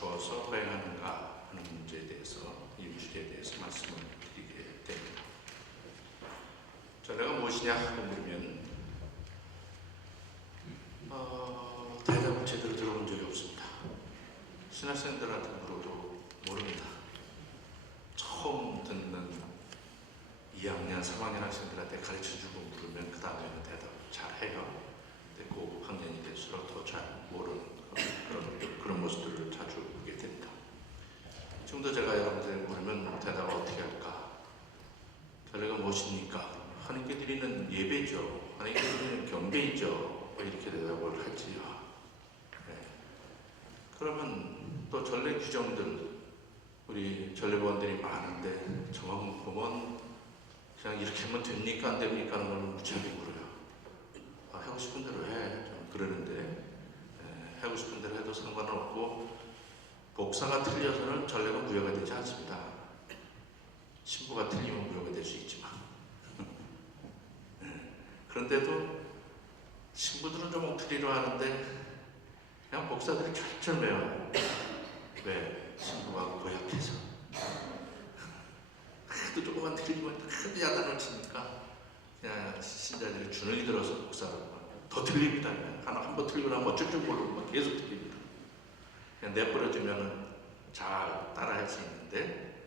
맞추어서 허행하는가 하는 문제에 대해서, 이 주제에 대해서 말씀을 드리게 됩니다. 전례가 무엇이냐 하고 물으면 대답을 제대로 들어본 적이 없습니다. 신학생들한테 물어도 모릅니다. 처음 듣는 2학년, 3학년 학생들한테 가르쳐주고 물으면 그 다음에는 대답을 잘 해요. 근데 고학년이 될수록 더 잘 모르는 그런 모습들을 자주 보게 됩니다. 지금도 제가 여러분들 물으면 대답을 어떻게 할까? 전례가 무엇입니까? 하나님께 드리는 예배죠. 하나님께 드리는 경배이죠. 이렇게 대답을 하지요. 네. 그러면 또 전례 규정들, 우리 전례부원들이 많은데 저만 보면 그냥 이렇게 하면 됩니까? 안 됩니까? 하는 걸 무지하게 물어요. 하고 싶은 대로 해. 좀 그러는데 하고 싶은 대로 해도 상관은 없고, 복사가 틀려서는 전례가 무효가 되지 않습니다. 신부가 틀리면 무효가 될 수 있지만 그런데도 신부들은 좀 엉터리로 하는데 그냥 목사들이 철철 매워요. 왜? 신부가 고약해서. 하도 조금만 틀리면 하도 야단을 치니까 그냥 신자들이 주눅이 들어서 목사를 더 틀립니다. 한 번 틀리고 나면 어쩔 줄 모르고 막 계속 틀립니다. 그냥 내버려두면 잘 따라할 수 있는데,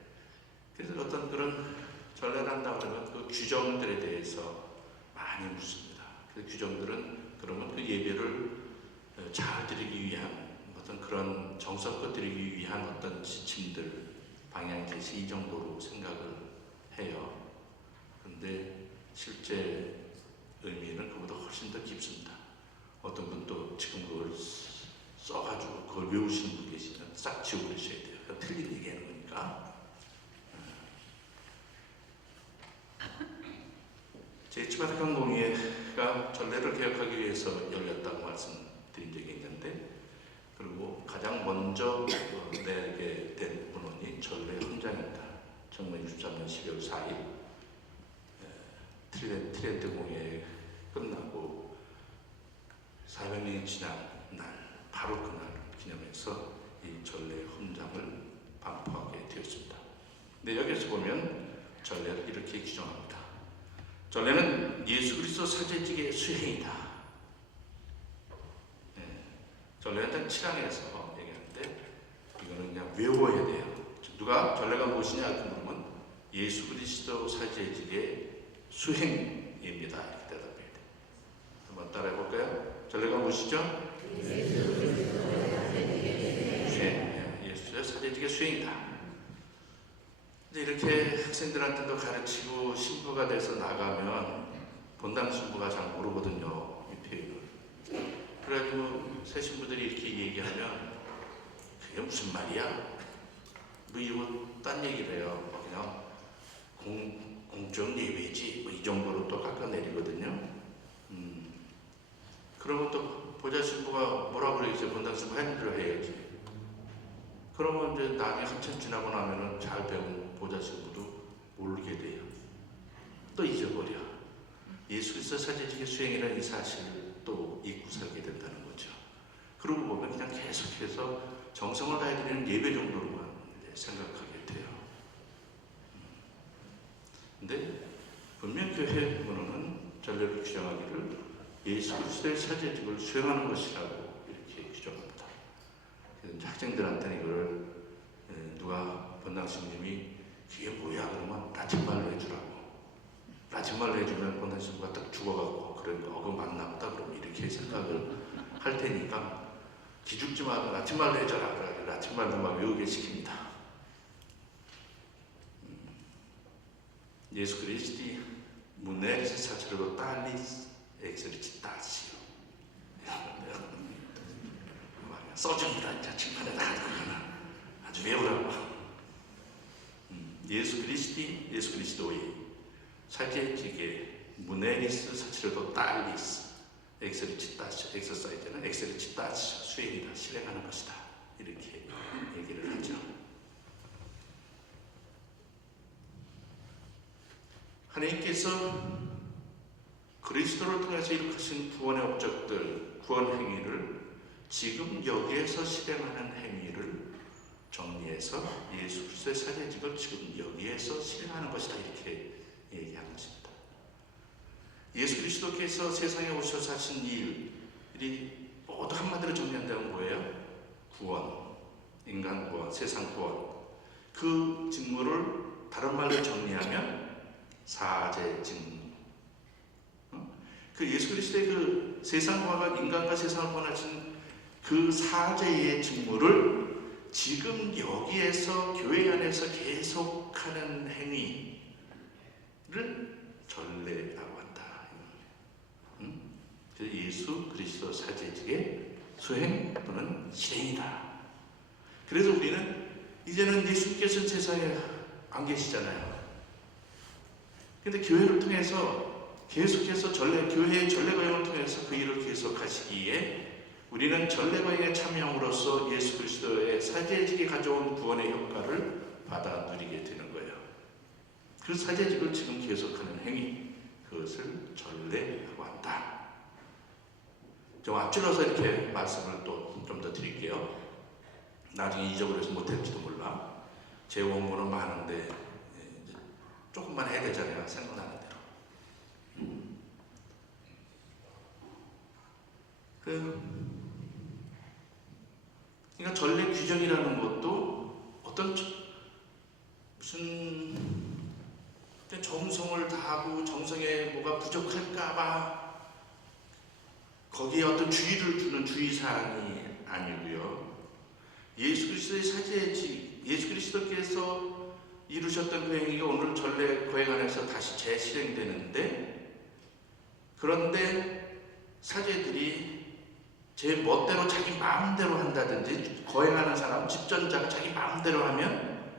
그래서 어떤 그런 전례를 한다고 하면 그 규정들에 대해서 많이 묻습니다. 그 규정들은 그러면 그 예배를 잘 드리기 위한 어떤 그런 정성껏 드리기 위한 어떤 지침들, 방향 제시, 이 정도로 생각을 해요. 그런데 실제 의미는 그보다 훨씬 더 깊습니다. 어떤 분도 지금 그걸 써가지고 그걸 외우시는 분 계시면 싹 지워버리셔야 돼요. 틀린 얘기하는 거니까. 제2바티칸 공의회가 전례를 개혁하기 위해서 열렸다고 말씀드린 적이 있는데, 그리고 가장 먼저 내게 된 문헌이 전례 헌장입니다. 1963년 12월 4일 트리덴트 공의회 끝나고 400년이 지난 날, 바로 그날 기념해서 이 전례 헌장을 반포하게 되었습니다. 근데 여기서 보면 전례를 이렇게 규정합니다. 전례는 예수 그리스도 사제직의 수행이다. 전례는 딱 7항에서 얘기하는데 이거는 그냥 외워야 돼요. 누가 전례가 무엇이냐 물으면 예수 그리스도 사제직의 수행입니다. 이렇게 대답해야 돼요. 한번 따라해 볼까요? 전례가 무엇이죠? 예수의 사제직의 수행이다. 근데 이렇게 학생들한테도 가르치고 신부가 돼서 나가면 본당 신부가 잘 모르거든요, 이 표현을. 그래가지고 새 신부들이 이렇게 얘기하면 그게 무슨 말이야? 뭐 이거 딴 얘기를 해요. 그냥 공적 예배지 뭐 이 정도로 또 깎아내리거든요. 그러면 또 보좌 신부가 뭐라 그러겠어요? 본당 신부 하는 대로 해야지. 그러면 이제 나중에 한참 지나고 나면은 잘 배운 보좌 신부도 모르게 돼요. 또 잊어버려. 예수 그리스도 사제직의 수행이라는 이 사실을 또 잊고 살게 된다는 거죠. 그러고 보면 그냥 계속해서 정성을 다해드리는 예배 정도로만 생각하게 돼요. 근데 분명 교회 문헌은 전례를 규정하기를 예수 그리스도의 사제직을 수행하는 것이라고 이렇게 규정합니다. 그래서 학생들한테는 이걸 누가 본당 신부님이 그게 뭐야 그러면 라틴말로 해주라고. 라틴말로 해주면 본당 신부가 딱 죽어가고 그러니까 그거 맞나 보다 그러면 이렇게 생각을 할 테니까 기죽지 말고 라틴말로 해줘라. 그래 라틴말로 막 외우게 시킵니다. 예수 그리스티 무네리스 사체로 딸리스 엑스리치타시오. 써줍니다. 이제 칠판에다 아주 외우라고. 예수 그리스도의 사제직의 무네리스 사체로 딸리스 엑스리치타시오. 엑서사이즈는 엑스리치타시오. 수행이다. 실행하는 것이다. 이렇게 얘기를 하죠. 하나님께서 그리스도를 통해서 일으키신 구원의 업적들, 구원 행위를 지금 여기에서 실행하는 행위를 정리해서 예수 그리스도의 사제직을 지금 여기에서 실행하는 것이다, 이렇게 얘기하는 것입니다. 예수 그리스도께서 세상에 오셔서 하신 일이 모두 한마디로 정리한다면 뭐예요? 구원, 인간 구원, 세상 구원. 그 직무를 다른 말로 정리하면 사제 직무. 그 예수 그리스도의 그 세상과 인간과 세상을 구원하신 그 사제의 직무를 지금 여기에서 교회 안에서 계속하는 행위를 전례라고 한다. 그래서 예수 그리스도 사제직의 수행 또는 실행이다. 그래서 우리는 이제는 예수께서 세상에 안 계시잖아요. 근데 교회를 통해서 계속해서 교회의 전례과정을 통해서 그 일을 계속하시기에 우리는 전례과정에 참여함으로써 예수 그리스도의 사제직이 가져온 구원의 효과를 받아 누리게 되는 거예요. 그 사제직을 지금 계속하는 행위, 그것을 전례라고 한다. 좀 앞줄러서 이렇게 말씀을 또 좀 더 드릴게요. 나중에 잊어버려서 못할지도 몰라. 제 원고는 많은데 이제 조금만 해야 되잖아요. 생각나는 대로. 그러니까 전례 규정이라는 것도 어떤 무슨 정성을 다하고 정성에 뭐가 부족할까봐 거기에 어떤 주의를 주는 주의사항이 아니고요. 예수 그리스도의 사제직, 예수 그리스도께서 이루셨던 그 행위가 오늘 전례 거행 안에서 다시 재실행되는데, 그런데 사제들이 제 멋대로 자기 마음대로 한다든지, 거행하는 사람, 집전자가 자기 마음대로 하면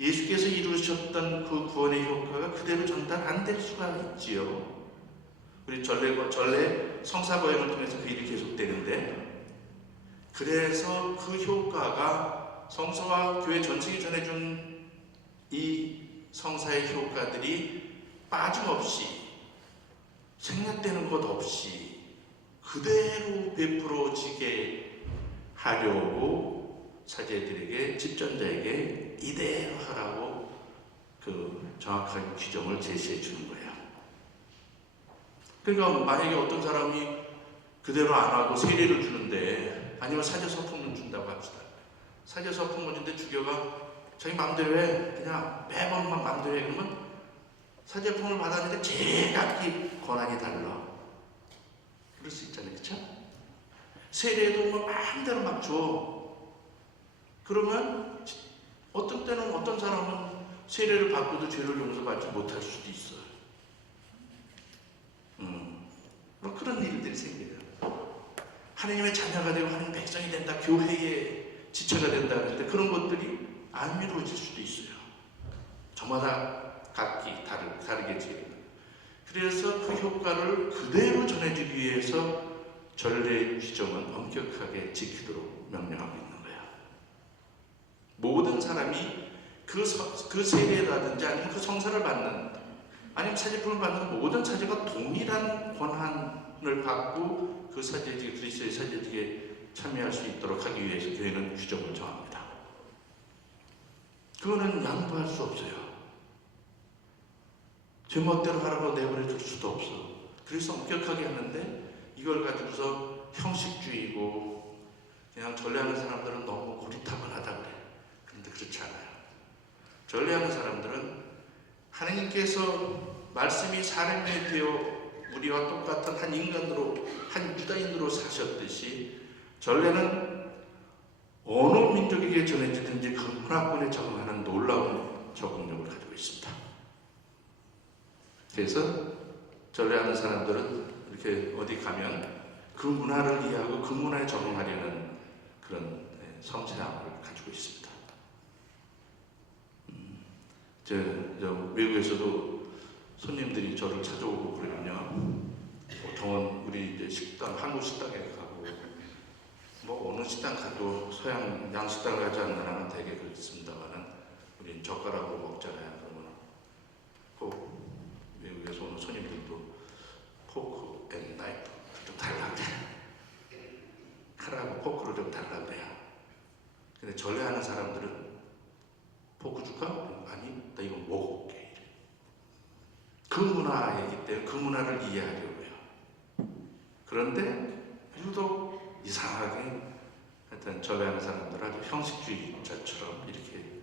예수께서 이루셨던 그 구원의 효과가 그대로 전달 안 될 수가 있지요. 우리 전례 성사 거행을 통해서 그 일이 계속되는데, 그래서 그 효과가 성서와 교회 전승이 전해준 이 성사의 효과들이 빠짐없이 생략되는 것 없이 그대로 베풀어지게 하려고 사제들에게, 집전자에게 이대로 하라고 그 정확한 규정을 제시해 주는 거예요. 그러니까 만약에 어떤 사람이 그대로 안 하고 세례를 주는데, 아니면 사제 서품을 준다고 합시다. 사제 서품을 주는데 주교가 자기 마음대로 해, 그냥 매번만 마음대로 해. 그러면 사제품을 받았는데 제각기 권한이 달라. 그럴 수 있잖아요, 그렇죠? 세례도 뭐 마음대로 막 줘. 그러면 어떤 때는 어떤 사람은 세례를 받고도 죄를 용서받지 못할 수도 있어요. 뭐 그런 일들이 생겨요. 하나님의 자녀가 되고 하나님의 백성이 된다, 교회의 지체가 된다 하는데 그런 것들이 안 이루어질 수도 있어요. 저마다 각기 다르겠지. 그래서 그 효과를 그대로 전해주기 위해서 전례 규정은 엄격하게 지키도록 명령하고 있는 거예요. 모든 사람이 그 세례라든지 아니면 그 성사를 받는, 아니면 사제품을 받는 모든 사제가 동일한 권한을 받고 그 사제직, 그리스도의 사제직에 참여할 수 있도록 하기 위해서 교회는 규정을 정합니다. 그거는 양보할 수 없어요. 제 멋대로 하라고 내버려 둘 수도 없어. 그래서 엄격하게 하는데, 이걸 가지고서 형식주의고 그냥 전례하는 사람들은 너무 고리타분하다 그래. 그런데 그렇지 않아요. 전례하는 사람들은 하나님께서 말씀이 사람이 되어 우리와 똑같은 한 인간으로, 한 유다인으로 사셨듯이 전례는 어느 민족에게 전해지든지 그 문화권에 적응하는 놀라운 적응력을 가지고 있습니다. 그래서 전례하는 사람들은 이렇게 어디 가면 그 문화를 이해하고 그 문화에 적응하려는 그런 섬세함을 가지고 있습니다. 외국에서도 손님들이 저를 찾아오고 그러면요, 보통은 우리 이제 식당, 한국 식당에 가고 뭐 어느 식당 가도 서양 양식당 가지 않는 한은 되게 그렇습니다만은 우리는 젓가락으로 먹잖아요. 그러면 꼭 외국에서 오는 손님들도 포크 앤 나이프 좀 달라 그래. 칼하고 포크를 좀 달라 그래요. 근데 전례하는 사람들은 포크 줄까? 아니, 나 이거 먹어볼게. 이래. 그 문화이기 때문에 그 문화를 이해하려고 해요. 그런데 유독 이상하게 하여튼 전례하는 사람들 아주 형식주의자처럼 이렇게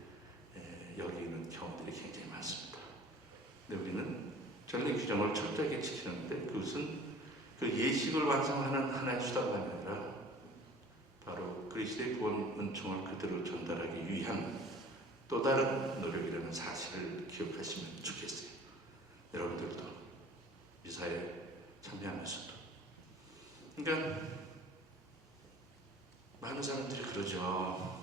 여기는 경우들이 굉장히 많습니다. 근데 우리는 전례 규정을 철저하게 지키는데 그것은 그 예식을 완성하는 하나의 수단만이 아니라 바로 그리스도의 구원 은총을 그대로 전달하기 위한 또 다른 노력이라는 사실을 기억하시면 좋겠어요. 여러분들도 미사에 참여하면서도. 그러니까 많은 사람들이 그러죠.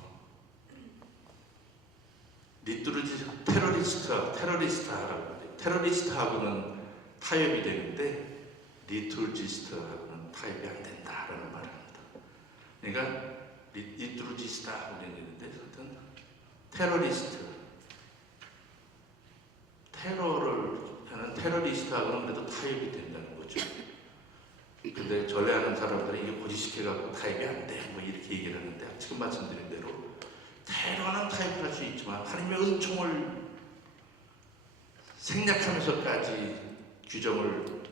테러리스트하라고 해요. 테러리스트하고는 타협이 되는데 리툴지스트하고는 타협이 안 된다라는 말을 합니다. 그러니까 리툴지스트하고 있는데 어떤 테러를 하는 테러리스트하고는 그래도 타협이 된다는 거죠. 근데 전례하는 사람들은 이게 고지시켜갖고 타협이 안 돼. 뭐 이렇게 얘기를 하는데 지금 말씀드린 대로 테러는 타협할 수 있지만 하나님의 은총을 생략하면서까지 규정을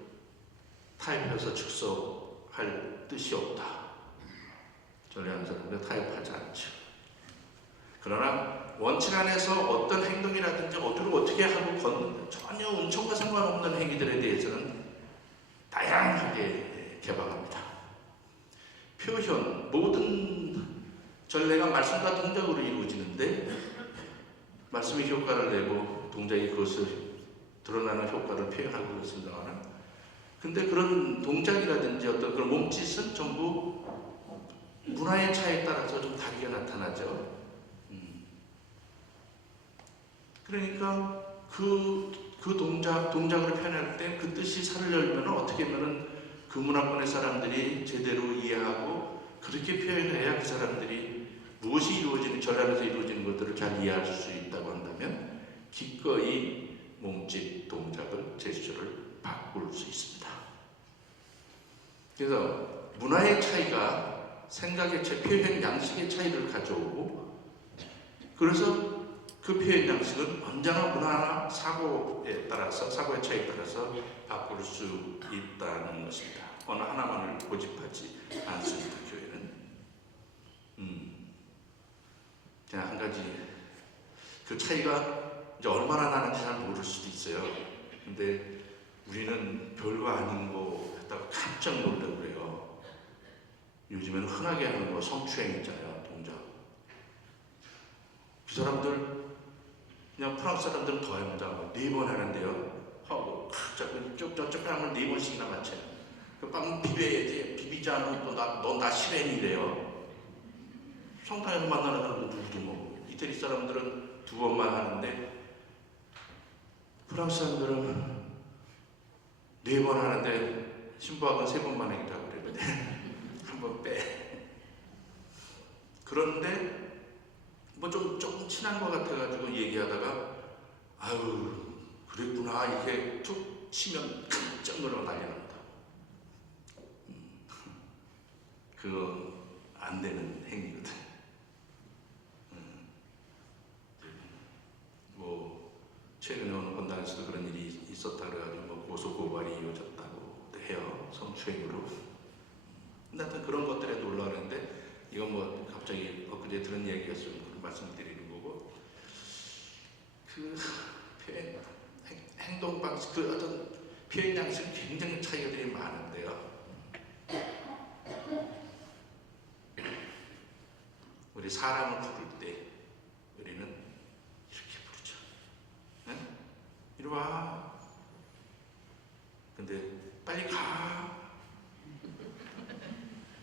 타협해서 축소할 뜻이 없다. 전례하는 사람들은 타협하지 않죠. 그러나 원칙 안에서 어떤 행동이라든지 어떻게 하고 걷는 전혀 은총과 상관없는 행위들에 대해서는 다양하게 개방합니다. 표현, 모든 전례가 말씀과 동작으로 이루어지는데 말씀이 효과를 내고 동작이 그것을 드러나는 효과를 표현하고 그렇습니다만 근데 그런 동작이라든지 어떤 그런 몸짓은 전부 문화의 차이에 따라서 좀 다르게 나타나죠. 그러니까 그 동작을 표현할 때 그 뜻이 살을 열면 어떻게 하면은 그 문화권의 사람들이 제대로 이해하고 그렇게 표현해야 그 사람들이 무엇이 이루어지는 전략에서 이루어지는 것들을 잘 이해할 수 있다고 한다면 기꺼이 몸짓, 동작을, 제스처를 바꿀 수 있습니다. 그래서 문화의 차이가 생각의 차이, 표현 양식의 차이를 가져오고 그래서 그 표현 양식은 언제나 문화나 사고의 차이에 따라서 바꿀 수 있다는 것입니다. 어느 하나만을 고집하지 않습니다. 교회는. 그냥 한 가지 그 차이가 이제 얼마나 나는지 잘 모를 수도 있어요. 근데 우리는 별거 아닌 거 했다가 깜짝 놀라고 그래요. 요즘에는 흔하게 하는 거 성추행 있잖아요. 동작. 그 사람들 그냥 프랑스 사람들은 더 합니다. 4번 하는데요. 하고 저쪽 하면 4번씩이나 맞춰요. 그 빵 비벼야지. 비비지 않으면 너 나 실행이래요. 성당에서 만나는 사람들 누구도 뭐 이태리 사람들은 2번만 하는데 프랑스 사람들은 4번 하는데 신부학은 3번만 하겠다고 그랬는데 한 번 빼. 그런데 뭐 조금 친한 것 같아가지고 얘기하다가 아유 그랬구나 이렇게 툭 치면 깜짝 놀라고 난리 납니다. 그거 안 되는 행위거든. 뭐 최근에 어느 본당에서도 그런 일이 있었다 그래가지고 뭐 고소 고발이 이루어졌다고 해요. 성추행으로. 근데 하여튼 그런 것들에 놀라 그랬는데 이건 뭐 갑자기 엊그제 들은 얘기였으면 말씀드리는 거고 그 표현, 행동 방식, 그 어떤 표현 양식 굉장히 차이가 되게 많은데요. 우리 사람을 부를 때 우리는 이렇게 부르죠. 네? 이리 와. 근데 빨리 가.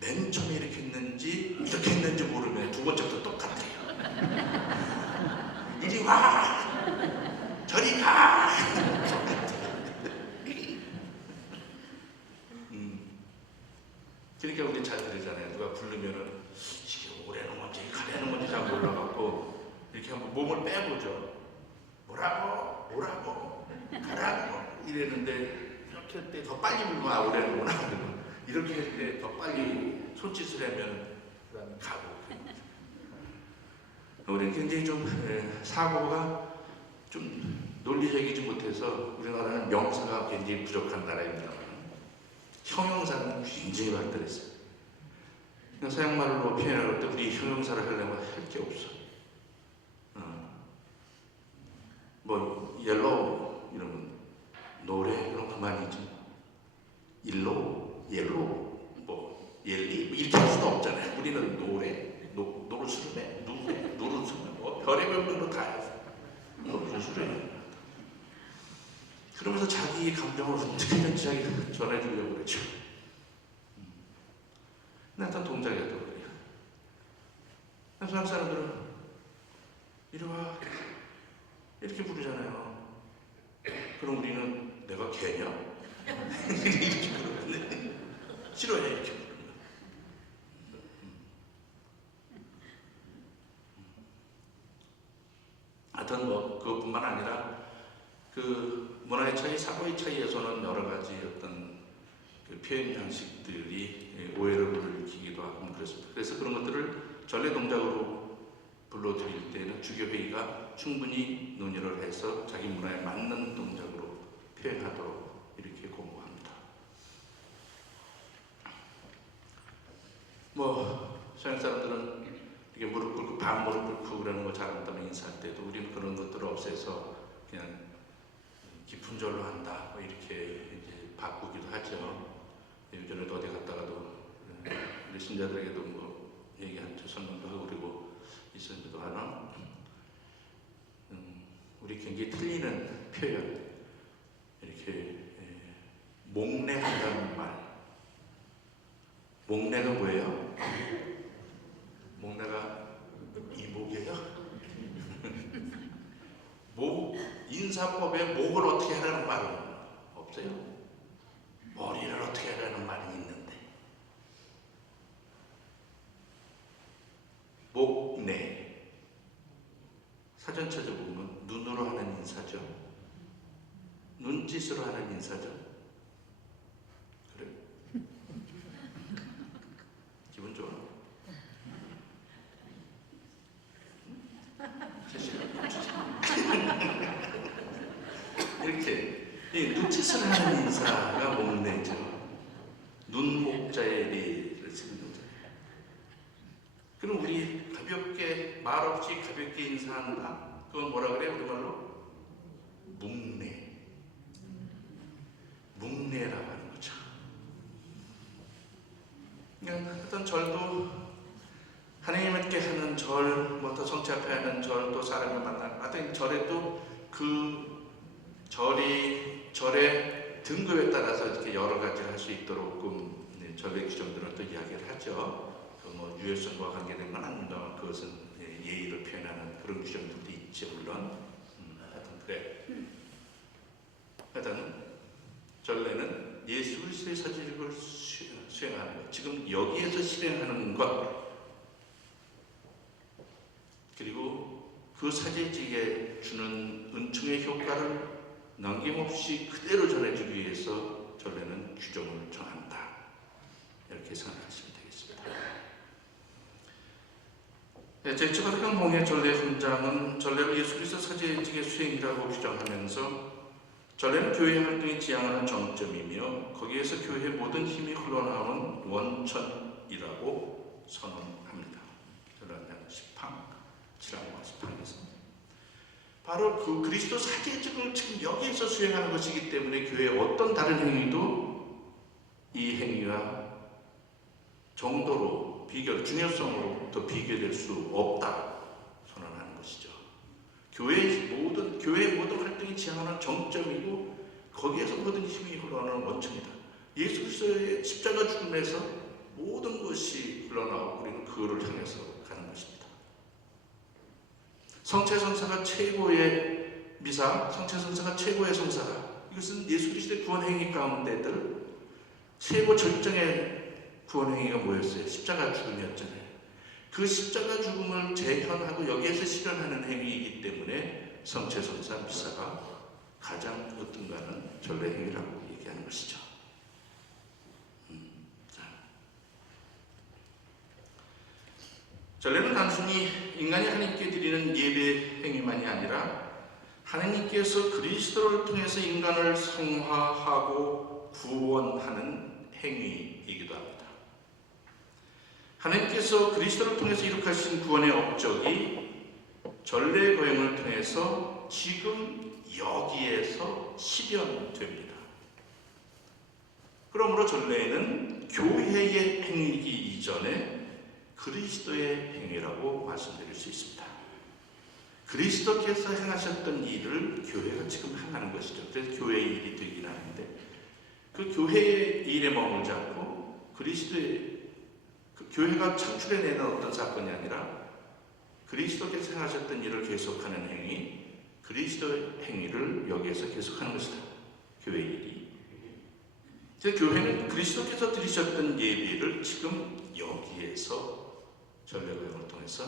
맨 처음에 이렇게 했는지 모르면 두 번째부터 똑같아요. 이리 와! 저리 가! 그러니까 우리 잘 들으잖아요. 누가 부르면은 이게 오래는 건지 가래는 건지 잘 몰라갖고 이렇게 한번 몸을 빼보죠. 뭐라고? 가라고? 이랬는데 이렇게 할 때 더 빨리 불면 오래는구나. 이렇게 할 때 더 빨리 손짓을 하면 가고. 우리는 굉장히 좀 사고가 좀 논리적이지 못해서 우리나라는 명사가 굉장히 부족한 나라입니다. 형용사는 굉장히 발달했어요. 서양말로 표현할 때 우리 형용사를 하려면 할 게 없어. 뭐 옐로우 이러면 노래 이런 그만이지. 옐로우 뭐 옐리 뭐 이렇게 할 수도 없잖아요. 우리는 노르스름에 노르스름에 뭐 별의별 걸로 다 해서 무슨 소리예요. 그러면서 자기 감정을 어떻게든 자기 전해주려고 그러죠. 나타난 동작이었다고 그래요. 서양 사람들은 이리 와 이렇게 부르잖아요. 그럼 우리는 내가 개냐? 이렇게 부르면 싫어해 이렇게 부르면. 하여튼 뭐 그것뿐만 아니라 그 문화의 차이, 사고의 차이에서는 여러 가지 어떤 그 표현 양식들이 오해를 불러일으키기도 하고 그렇습니다. 그래서 그런 것들을 전래 동작으로 불러드릴 때는 주교회의가 충분히 논의를 해서 자기 문화에 맞는 동작으로 표현하도록 이렇게 공고합니다. 뭐 서양 사람들은 이게 무릎 꿇고 반무릎 꿇고 그러는 거 잘한다면 인사할 때도 우리는 그런 것들을 없애서 그냥 깊은 절로 한다 뭐 이렇게 이제 바꾸기도 하죠. 예전에도 어디 갔다가도 우리 신자들에게도 뭐 얘기한 설명도 하고 그리고 있었기도 하나 우리 굉장히 틀리는 표현 이렇게 목례한다는 말. 목례가 뭐예요? 목례가 이목이에요? 인사법에 목을 어떻게 하라는 말은 없어요. 머리를 어떻게 하라는 말은 있는데 목례 사전 찾아보면 눈으로 하는 인사죠. 눈짓으로 하는 인사죠. 그래? 기분 좋아? 이렇게 이 눈짓을 하는 인사가 목례죠. 눈목자의礼를 지는 거죠. 그럼 우리 가볍게 말 없이 가볍게 인사한다. 그건 뭐라 그래요? 우리말로 묵례. 묵례라고 하는 거죠. 그러니까 어떤 절도 하나님께 하는 절, 뭐 또 성체 앞에 하는 절, 또 사람을 만나는 하여튼 절에도 그 절의 등급에 따라서 이렇게 여러 가지를 할 수 있도록 절의 규정들은 또 이야기를 하죠. 뭐 유효성과 관계된 건 아닙니다만 그것은 예의를 표현하는 그런 규정들도 있죠. 물론 하여튼 그래. 하여튼 전례는 예수 그리스도의 사직을 수행하는 것, 지금 여기에서 실행하는 것, 그리고 그 사제직에 주는 은총의 효과를 남김없이 그대로 전해주기 위해서 전례는 규정을 정한다. 이렇게 생각하시면 되겠습니다. 제7가득한 공의 전례 훈장은 전례를 예수 그리스도 사제직의 수행이라고 규정하면서 전례는 교회 활동이 지향하는 정점이며 거기에서 교회의 모든 힘이 흘러나오는 원천이라고 선언합니다. 전례는 10항 7항과 10항에서 바로 그 그리스도 사제직을 지금 여기에서 수행하는 것이기 때문에 교회의 어떤 다른 행위도 이 행위와 정도로 중요성으로부터 비교될 수 없다 선언하는 것이죠. 교회의 모든 활동이 지향하는 정점이고 거기에서 모든 힘이 흘러나오는 원천이다. 예수 그리스도의 십자가 죽음에서 모든 것이 흘러나오고 우리는 그거를 향해서 가는 것입니다. 성체성사가 최고의 미사, 성체성사가 최고의 성사다. 이것은 예수 그리스도의 구원 행위 가운데들 최고 절정의 구원 행위가 뭐였어요? 십자가 죽음이었잖아요. 그 십자가 죽음을 재현하고 여기에서 실현하는 행위이기 때문에 성체성사 미사가 가장 어떤가는 전례 행위라고 얘기하는 것이죠. 전례는 단순히 인간이 하나님께 드리는 예배 행위만이 아니라 하나님께서 그리스도를 통해서 인간을 성화하고 구원하는 행위이기도 합니다. 하나님께서 그리스도를 통해서 이룩하신 구원의 업적이 전례 거행을 통해서 지금 여기에서 실현됩니다. 그러므로 전례는 교회의 행위이기 이전에 그리스도의 행위라고 말씀드릴 수 있습니다. 그리스도께서 행하셨던 일을 교회가 지금 행하는 것이죠. 그래서 교회의 일이 되긴 하는데 그 교회의 일에 머물지 않고 그리스도의 교회가 창출해내는 어떤 사건이 아니라 그리스도께서 행하셨던 일을 계속하는 행위, 그리스도의 행위를 여기에서 계속하는 것이다. 교회의 일이. 교회는 그리스도께서 드리셨던 예배를 지금 여기에서 전례거행을 통해서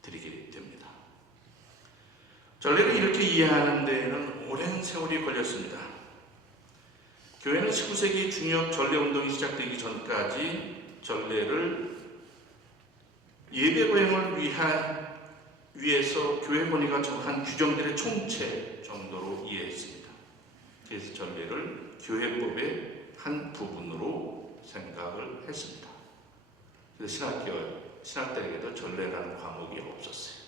드리게 됩니다. 전례를 이렇게 이해하는 데에는 오랜 세월이 걸렸습니다. 교회는 19세기 중역 전례운동이 시작되기 전까지 전례를 예배거행을 위해서 교회 권위가 정한 규정들의 총체 정도로 이해했습니다. 그래서 전례를 교회법의 한 부분으로 생각을 했습니다. 그래서 신학대학에도 전례라는 과목이 없었어요.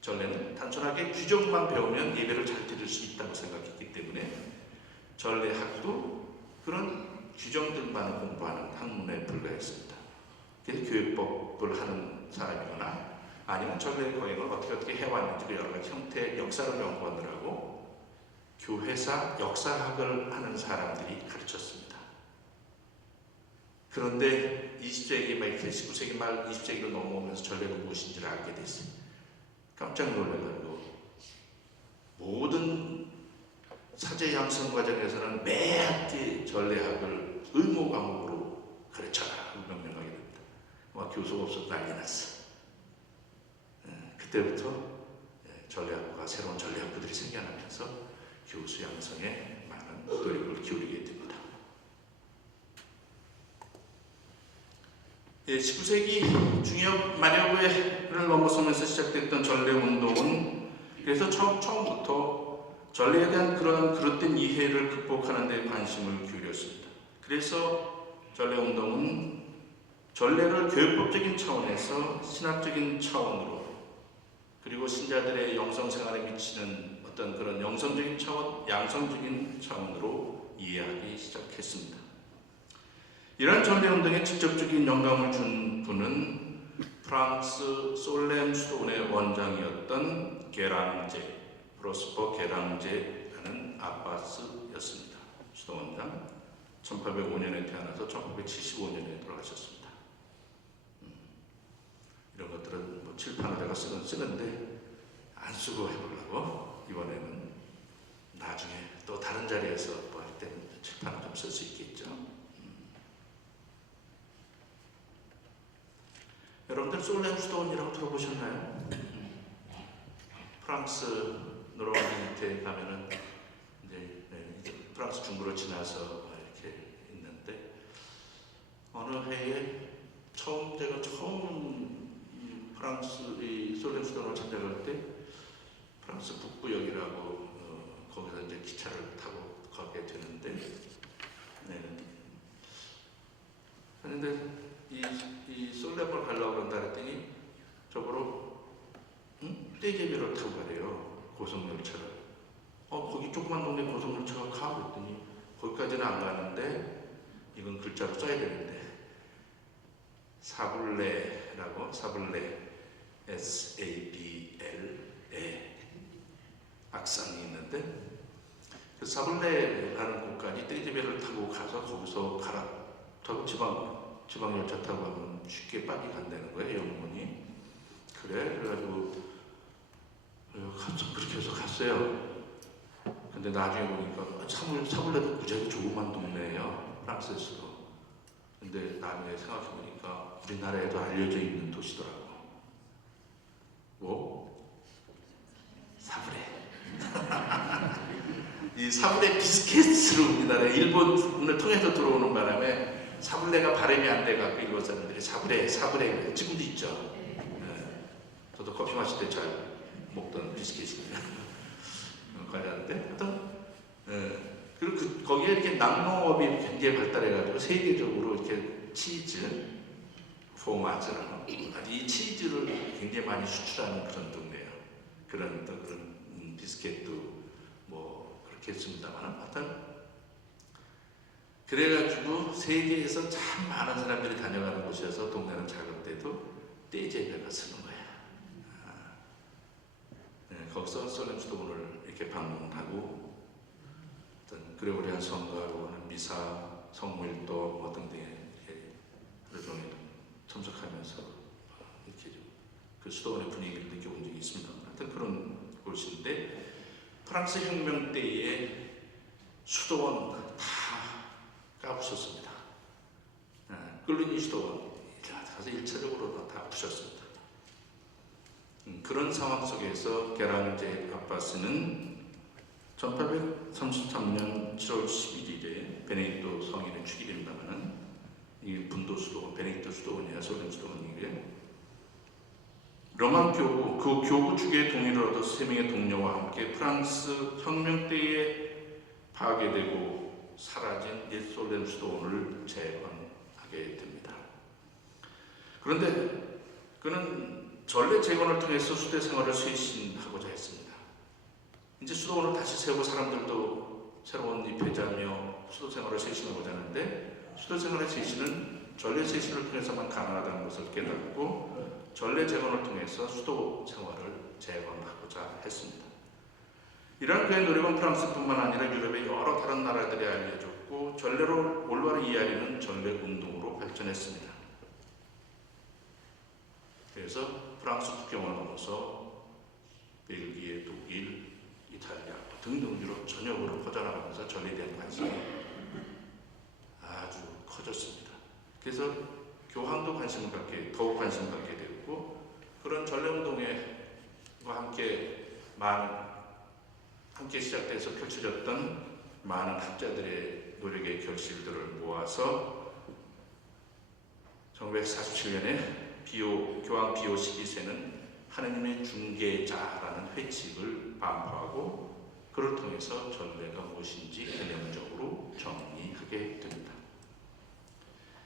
전례는 단순하게 규정만 배우면 예배를 잘 드릴 수 있다고 생각했기 때문에 전례학도 그런 규정들만 공부하는 학문에 불과했습니다. 그래서 교회법을 하는 사람이거나 아니면 전례 거행을 어떻게 해왔는지 여러 가지 형태의 역사를 연구하느라고 교회사 역사학을 하는 사람들이 가르쳤습니다. 그런데 20세기 말 19세기 말 20세기로 넘어오면서 전례가 무엇인지를 알게 됐어요. 깜짝 놀라가지고 모든 사제 양성 과정에서는 매 학기 전례학을 의무 과목으로 가르쳐라 명령하게 됩니다. 교수가 없어서 난리 났어. 그때부터 전례학부가 새로운 전례학부들이 생겨나면서 교수 양성에 많은 노력을 기울이게 됩니다. 19세기 중엽 만여부를 넘어서면서 시작됐던 전례운동은 그래서 처음부터 전례에 대한 그런 그릇된 이해를 극복하는 데 관심을 기울였습니다. 그래서 전례운동은 전례를 교육법적인 차원에서 신학적인 차원으로 그리고 신자들의 영성생활에 미치는 어떤 그런 영성적인 차원, 양성적인 차원으로 이해하기 시작했습니다. 이러한 전례운동에 직접적인 영감을 준 분은 프랑스 솔렘 수도원의 원장이었던 게랑제, 프로스퍼 게랑제라는 아바스였습니다. 수도원장 1805년에 태어나서 1875년에 돌아가셨습니다. 이런 것들은 뭐 칠판을 내가 쓰는데 안 쓰고 해보려고 이번에는 나중에 또 다른 자리에서 뭐 할 때는 칠판을 좀 쓸 수 있겠죠. 여러분들 솔렘 수도원이라고 들어보셨나요? 프랑스 노르망디 밑에 가면은 이제 프랑스 중부로 지나서 이렇게 있는데 어느 해에 제가 처음 프랑스 이 솔렘 수도원을 찾아갈 때 프랑스 북부역이라고 거기서 이제 기차를 타고 가게 되는데 그런데 이 솔렘을 가려고 그런다 그랬더니 저보러 떼제비를 타고 가래요. 고속열차를. 거기 조그만 동네 고속열차가 가? 그랬더니 거기까지는 안 가는데 이건 글자로 써야 되는데 사블레라고 사블레 S-A-B-L-E 악상이 있는데 그 사블레라는 곳까지 떼제비를 타고 가서 거기서 갈아타고 지방열차 타고 가면 쉽게 빨리 간다는 거예요, 영문이. 그래가지고 그렇게 해서 갔어요. 근데 나중에 보니까 사블레도 무지하게 조그만 동네예요, 프랑스에서도. 근데 나중에 생각해보니까 우리나라에도 알려져 있는 도시더라고. 뭐? 사브레. 이 사브레 비스켓으로 우리나라에 일본을 통해서 들어오는 바람에 사불레가 발음이 안 돼갖고 일본 사람들이 사불레 지금도 있죠. 저도 커피 마실 때 잘 먹던 비스킷이거든요. 관련한데 하여튼 그리고 거기에 이렇게 낙농업이 굉장히 발달해가지고 세계적으로 이렇게 치즈, 포마즈라는 이 치즈를 굉장히 많이 수출하는 그런 동네예요. 그런 비스켓도 뭐 그렇게 했습니다만 하여튼 그래가지고 세계에서 참 많은 사람들이 다녀가는 곳이어서 동네는 작은데도 떼제배가 쓰는 거야. 거기서 솔렘 수도원을 이렇게 방문하고 어떤 그레고리안 성가로 하는 미사, 성물도 뭐 등등에 하루 종일 참석하면서 이렇게 그 수도원의 분위기를 느껴본 적이 있습니다. 하여튼 그런 곳인데 프랑스 혁명 때에 수도원 다 까부셨습니다. 끌리니 수도원 가서 1차적으로 다 부셨습니다. 그런 상황 속에서 게랑제 아빠스는 1833년 7월 11일에 베네딕토 성인을 죽이된다면은 이 분도 수도원, 베네딕토 수도원이야 솔렘 수도원이게 로만 교구, 그 교구 측의 동의를 얻어 3명의 동료와 함께 프랑스 혁명 때에 파괴되고 사라진 옛 솔렘 수도원을 재건하게 됩니다. 그런데 그는 전래 재건을 통해서 수도 생활을 쇄신하고자 했습니다. 이제 수도원을 다시 세우고 사람들도 새로운 입회자며 수도 생활을 쇄신하고자 하는데 수도 생활의 쇄신은 전래 쇄신을 통해서만 가능하다는 것을 깨닫고 전래 재건을 통해서 수도 생활을 재건하고자 했습니다. 이러한 그의 노력은 프랑스뿐만 아니라 유럽의 여러 다른 나라들이 알려졌고 전래를 올바로 이해하려는 전래 운동으로 발전했습니다. 그래서 프랑스 국경을 넘어서 벨기에, 독일, 이탈리아 등등 유럽 전역으로 퍼져나가면서 전래에 대한 관심이 아주 커졌습니다. 그래서 교황도 더욱 관심을 갖게 되었고 그런 전래운동에 함께 시작돼서 펼쳐졌던 많은 학자들의 노력의 결실들을 모아서 1947년에 교황 비오 12세는 하느님의 중개자라는 회칙을 반포하고 그를 통해서 전례가 무엇인지 개념적으로 정리하게 됩니다.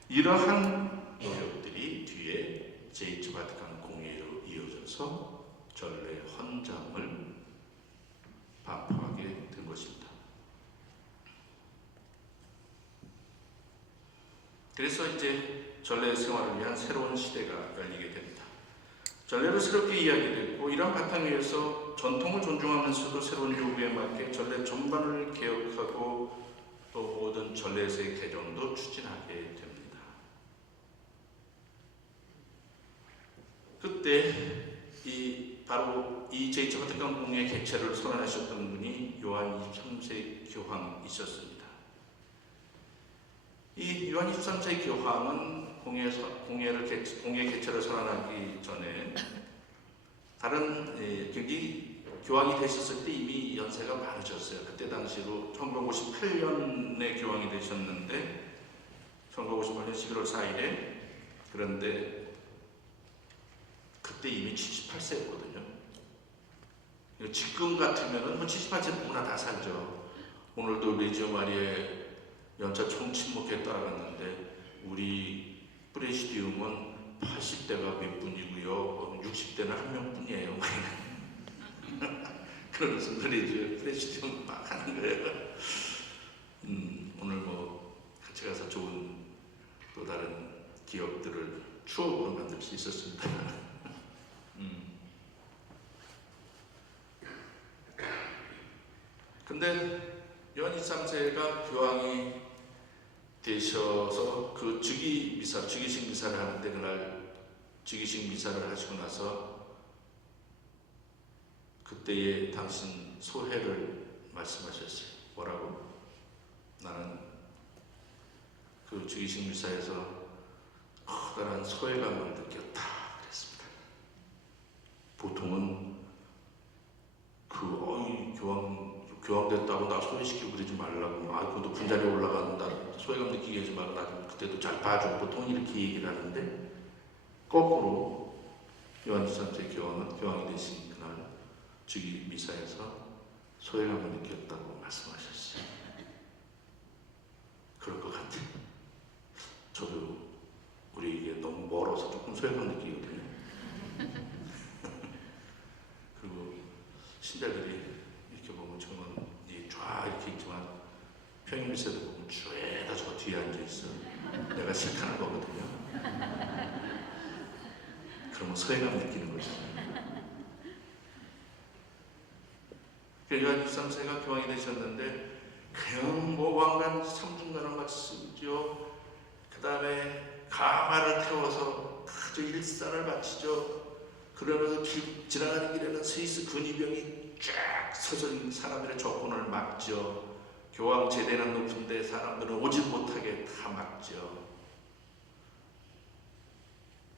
이러한 노력들이 뒤에 제2차 바티칸 공회로 이어져서 전례 헌장을 반포하게 된 것입니다. 그래서 이제 전래 생활을 위한 새로운 시대가 열리게 됩니다. 전래를 새롭게 이야기됐고 이런 바탕 위에서 전통을 존중하면서도 새로운 요구에 맞게 전래 전반을 개혁하고 또 모든 전래세의 개정도 추진하게 됩니다. 그때 바로 이 제2차 바티칸 공회 개최를 선언하셨던 분이 요한 23세 교황이셨습니다. 이 요한 23세 교황은 공회 개최를 선언하기 전에 다른 여기 교황이 되셨을 때 이미 연세가 많으셨어요. 그때 당시로 1958년에 교황이 되셨는데 1958년 11월 4일에 그런데 그때 이미 78세였거든요. 지금 같으면은 78세 누구나 다 살죠. 오늘도 레지오 마리아의 연차 총침묵에 따라갔는데 우리 프레시디움은 80대가 몇 분이고요 60대는 한 명뿐이에요. 그러면서 프레시디움 막 하는 거예요. 오늘 뭐 같이 가서 좋은 또 다른 기억들을 추억으로 만들 수 있었습니다. 근데 요한 23세가 교황이 되셔서 그 즉위식 미사를 하는데 그날 즉위식 미사를 하시고 나서 그때의 당신 소회를 말씀하셨어요. 뭐라고? 나는 그 즉위식 미사에서 커다란 소외감을 느꼈다 그랬습니다. 보통은 교황됐다고 나 소외시키고 그러지 말라고. 아, 그 높은 자리에 올라간다. 소외감 느끼게 하지 말고 나 좀 그때도 잘 봐줘. 보통 이렇게 얘기를 하는데 거꾸로 요한일서 3세 교황이 되신 그날 주기 미사에서 소외감을 느꼈다고 말씀하셨어요. 그럴 것 같아요. 저도 우리에게 너무 멀어서 조금 소외감 느끼거든요. 그리고 신자들이 이렇게 보면 지금은 쫙 이렇게 있지만 평일미사도 보면 쫙에다 저 뒤에 앉아있어. 내가 싫다는 거거든요. 그러면 소외감 느끼는 거잖아요. 요한 23세가 교황이 되셨는데 그냥 뭐 왕관 3중간을 막 쓰죠. 그 다음에 가마를 태워서 아주 일산을 바치죠. 그러면서 지나가는 길에는 스위스 근위병이 쫙 서서 사람들의 접근을 막죠. 교황 제대는 높은데 사람들은 오지 못하게 다 막죠.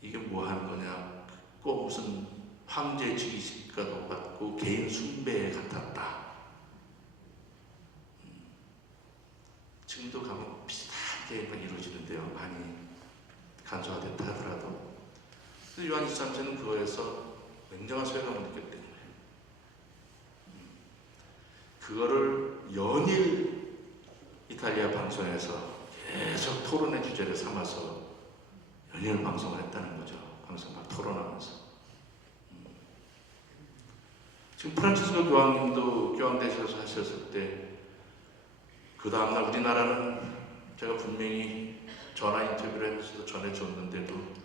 이게 뭐 하는 거냐? 꼭 무슨 황제 즉위식과도 같고 개인 숭배에 같았다. 지금도 가면 비슷하게 이루어지는데요. 많이 간소화됐다 하더라도. 요한 23세는 그거에서 굉장한 소외감을 느꼈기 때문에 그거를 연일 이탈리아 방송에서 계속 토론의 주제를 삼아서 연일 방송을 했다는 거죠. 방송 막 토론하면서. 지금 프란치스코 교황님도 교황 되셔서 하셨을 때 그 다음날 우리나라는 제가 분명히 전화 인터뷰를 하면서도 전해줬는데도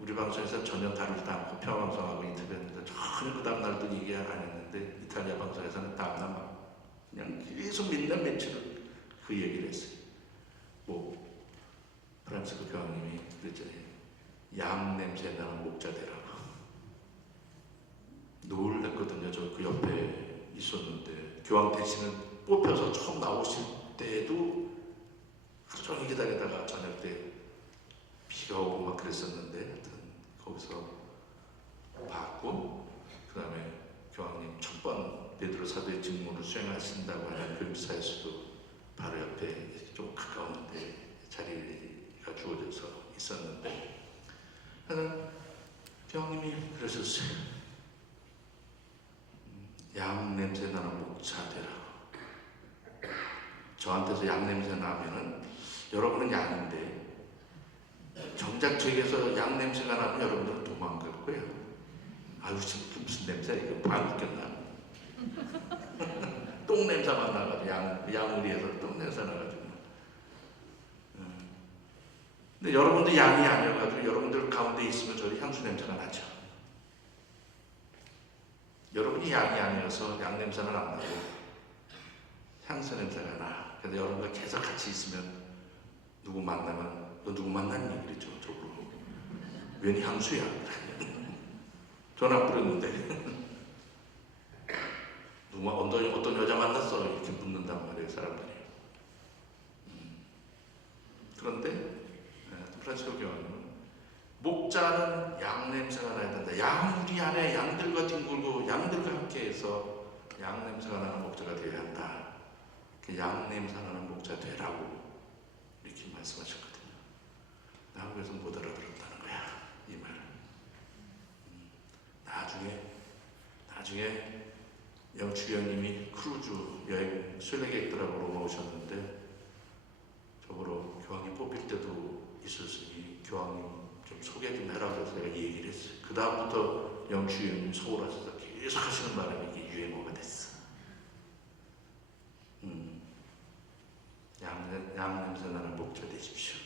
우리 방송에서 전혀 다루지도 않고 평화방송하고 인터뷰했는데 전혀 그 다음날도 얘기 안 했는데 이탈리아 방송에서는 다음날 막 그냥 계속 몇날 며칠을 그 얘기를 했어요. 뭐 프란치스코 교황님이 그랬잖아요. 양 냄새 나는 목자 되라고. 놀랬거든요. 저 그 옆에 있었는데 교황 대신은 뽑혀서 처음 나오실 때도 하루 종일 기다리다가 저녁 때 비가 오고 막 그랬었는데 하여튼 거기서 봤고 그 다음에 교황님 첫 번 베드로 사도의 직무를 수행하신다고 하는 교육사에서도 바로 옆에 좀 가까운 데 자리가 주어져서 있었는데 하여튼 교황님이 그러셨어요. 양 냄새 나는 목자 되라고. 저한테서 양 냄새 나면은 여러분은 양인데 정작 저에게서 양 냄새가 나면 여러분들은 도망갈 거예요. 아유 지금 무슨 냄새야 이거 방귀 꼈나. 똥 냄새만 나가지고 양우리에서 똥 냄새 나가지고. 근데 여러분들 양이 아니어가지고 여러분들 가운데 있으면 저리 향수 냄새가 나죠. 여러분이 양이 아니어서 양 냄새는 안 나고 향수 냄새가 나. 그래서 여러분과 계속 같이 있으면 누구 만나면 너 누구 만났니? 그랬죠. 저보고 웬 향수야? 전화 뿌렸는데 누구 어떤 여자 만났어? 이렇게 묻는단 말이에요. 사람들이. 그런데 프란치스코 교황님은 목자는 양 냄새가 나야 된다. 양우리 안에 양들과 뒹굴고 양들과 함께해서 양 냄새가 나는 목자가 되어야 한다. 양 냄새 나는 목자 되라고 이렇게 말씀하셨거든요. 나 그래서 못 알아들었다는 거야 이 말을. 나중에 영주교님이 크루즈 여행 순례객들하고 로마 오셨는데 저보러 교황이 뽑힐 때도 있었으니 교황님 좀 소개 좀 해라 그래서 내가 얘기를 했어요. 그 다음부터 영주교님 서울 와서 계속 하시는 바람에 이게 유행어가 됐어. 양 냄새 나는 목자 되십시오.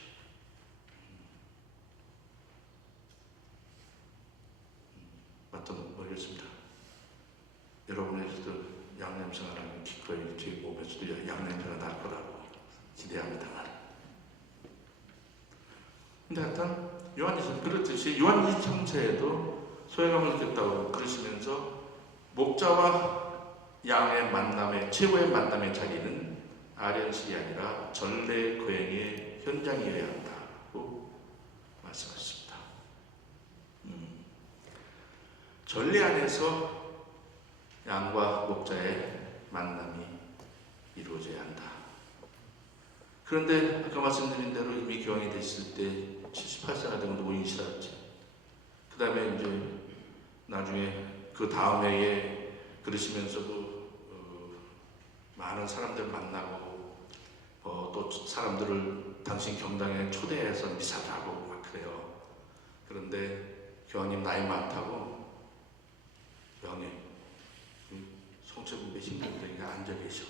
맞던 모르겠습니다. 여러분에게도 양 냄새가 나는 기꺼이 제 몸에서도 양 냄새가 날 거라고 기대합니다만. 근데 하여튼 요한일서 그렇듯이 요한 23세에도 소외감을 느꼈다고 그러시면서 목자와 양의 만남의 최고의 만남의 자리는 아련실이 아니라 전례 거행의 현장이어야 한다고 말씀하셨습니다. 전례 안에서 양과 목자의 만남이 이루어져야 한다. 그런데 아까 말씀드린 대로 이미 교황이 됐을 때 78세가 되면 노인 시달지. 그 다음에 이제 나중에 그 다음 해에 그러시면서도 많은 사람들 만나고 또 사람들을 당신 경당에 초대해서 미사도 하고 막 그래요. 그런데 교황님 나이 많다고 교황님 성체분배 힘든데 앉아 계셔.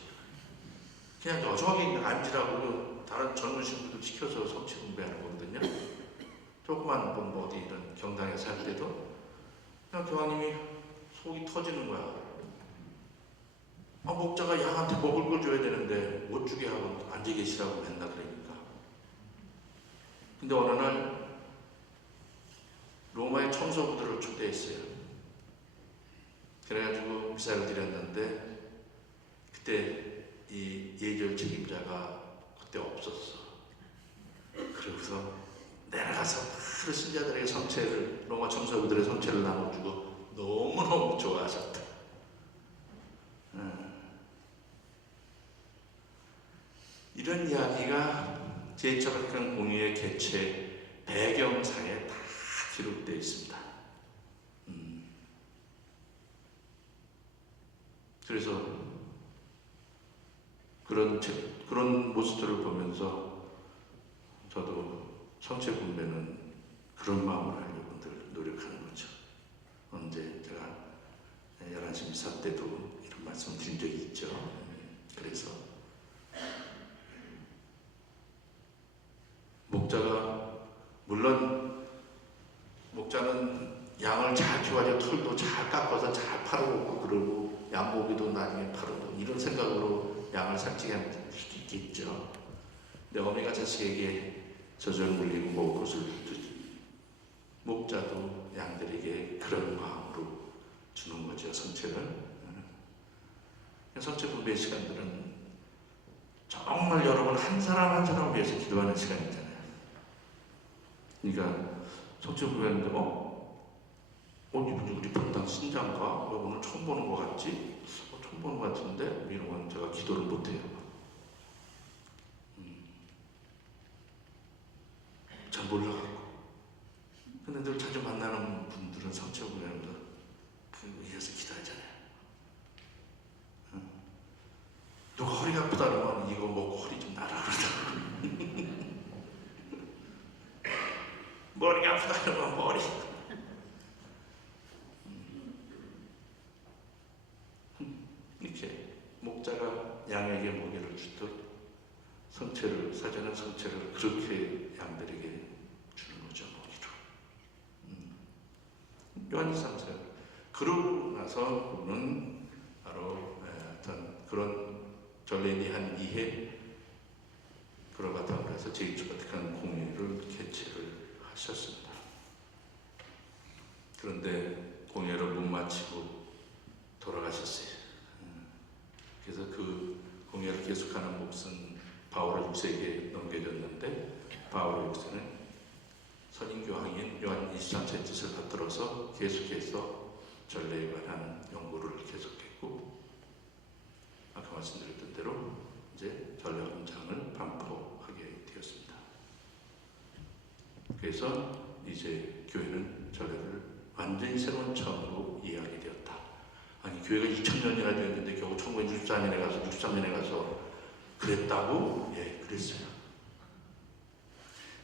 그냥 여정하게 앉으라고 다른 젊으신 분들 시켜서 성체분배하는 거거든요. 조그만 뭐 어디 이런 경당에 살 때도 그냥 교황님이 속이 터지는 거야. 목자가 양한테 먹을 걸 줘야 되는데 못 주게 하고 앉아 계시라고 맨날 그러니까. 근데 어느 날 로마의 청소부들을 초대했어요. 그래가지고 미사를 드렸는데 그때 이 예절 책임자가 그때 없었어. 그러고서 내려가서 바로 신자들에게 성체를, 로마 청소부들의 성체를 나눠주고 너무너무 좋아하셨다. 이런 이야기가 제2차 바티칸 공의회 개최 배경사에 다 기록되어 있습니다. 그래서 그런 모습들을 보면서 저도 성체 분배는 그런 마음으로 하려고 늘 노력하는 거죠. 언제 제가 11시 미사 때도 이런 말씀 드린 적이 있죠. 그래서 목자가, 물론 목자는 양을 잘 키워가지고 털도 잘 깎아서 잘 팔아먹고 그러고 양고기도 나중에 팔아먹고 이런 생각으로 양을 살찌게 할 수도 있겠죠. 근데 어미가 자식에게 젖을 물리고 먹을 것을 주지. 목자도 양들에게 그런 마음으로 주는 거죠, 성체를. 성체 분배의 시간들은 정말 여러분 한 사람 한 사람을 위해서 기도하는 시간이잖아요. 그러니까 성체 분배하는데 이분이 우리 본당 신장가? 왜 오늘 처음 보는 것 같지? 처음 보는 것 같은데? 이런 건 제가 기도를 못해요. 잘 몰라갖고. 근데 늘 자주 만나는 분들은 성체 분배하면서 그 위해서 기도하잖아요. 누가 허리가 아프다 그러면 이거 먹고 허리 좀 나라 그러더라고요. 머리가 아프다 그러면 머리. 이렇게 목자가 양에게 먹이를 주듯 성체를, 사자는 성체를 그렇게 양들에게 주는 거죠, 먹이로. 요한이 3세. 그러고 나서는 바로 어떤 그런 전례인이 한 2해 그걸 바탕으로 해서 제2차 바티칸 공의회를 개최를 하셨습니다. 그런데 공의회를 못 마치고 돌아가셨어요. 그래서 그 공의회를 계속하는 몫은 바오로 6세에게 넘겨졌는데 바오로 6세는 선임교황인 요한 23세의 뜻을 받들어서 계속해서 전례에 관한 연구를 계속했고 아까 말씀드렸던 대로 이제 전례 헌장을 반포하게 되었습니다. 그래서 이제 교회는 전례를 완전히 새로운 차원으로 이해하게 되었다. 아니 교회가 2000년이나 되었는데 겨우 1964년에 가서 63년에 가서 그랬다고? 예, 그랬어요.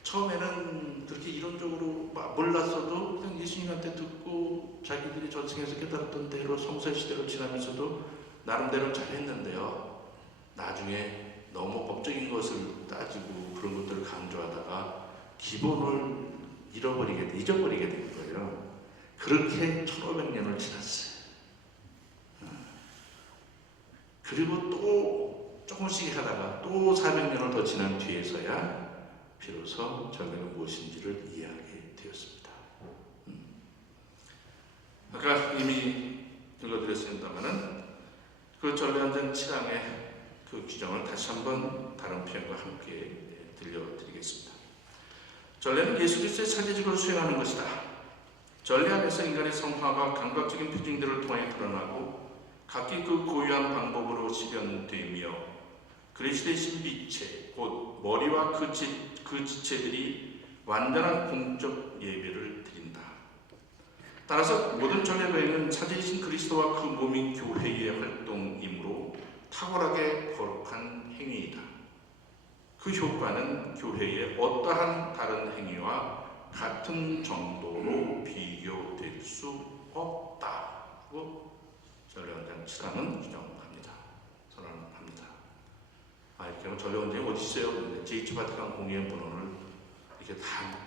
처음에는 그렇게 이론적으로 몰랐어도 그냥 예수님한테 듣고 자기들이 전승에서 깨달았던 대로 성서 시대를 지나면서도 나름대로 잘했는데요. 나중에 너무 법적인 것을 따지고 그런 것들을 강조하다가 기본을 잊어버리게 된 거예요. 그렇게 1500년을 지났어요. 그리고 또 조금씩 하다가 또 400년을 더 지난 뒤에서야 비로소 전례가 무엇인지를 이해하게 되었습니다. 아까 이미 읽어드렸습니다마는 그 전례 헌장 7항의 그 규정을 다시 한번 다른 표현과 함께 들려드리겠습니다. 전례는 예수 그리스도의 사제직을 수행하는 것이다. 전례 안에서 인간의 성화가 감각적인 표징들을 통해 드러나고 각기 그 고유한 방법으로 실현되며 그리스도의 신비체 곧 머리와 그 지체들이 완전한 공적 예배를 드린다. 따라서 모든 전례교회는 차지이신 그리스도와 그 몸인 교회의 활동이므로 탁월하게 거룩한 행위이다. 그 효과는 교회의 어떠한 다른 행위와 같은 정도로 비교될 수 없다고 전례원장 7항은 규정합니다. 선언합니다. 이렇게 하면 전례원장이 어디 있어요? 제2차 바티칸 공의회 문헌을 이렇게 다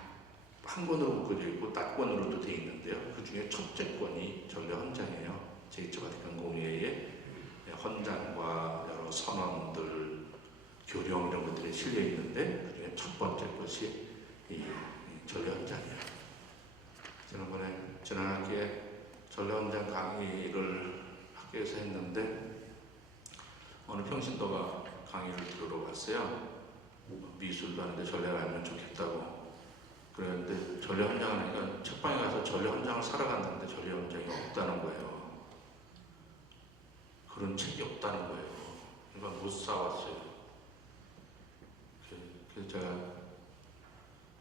한 권으로 묶어져 있고 딱권으로도 되어 있는데요. 그 중에 첫째 권이 전례 헌장이에요. 제2차 바티칸 공의회의 헌장과 여러 선언들, 교령 이런 것들이 실려 있는데 그 중에 첫 번째 것이 이 전례 헌장이에요. 지난 학기에 전례 헌장 강의를 학교에서 했는데 어느 평신도가 강의를 들으러 갔어요. 미술도 하는데 전례를 알면 좋겠다고. 그런데 전례 헌장을 하니까 책방에 가서 전례 헌장을 사러 갔는데 전례 헌장이 없다는 거예요. 그런 책이 없다는 거예요. 그러니까 못 사왔어요. 그래서 제가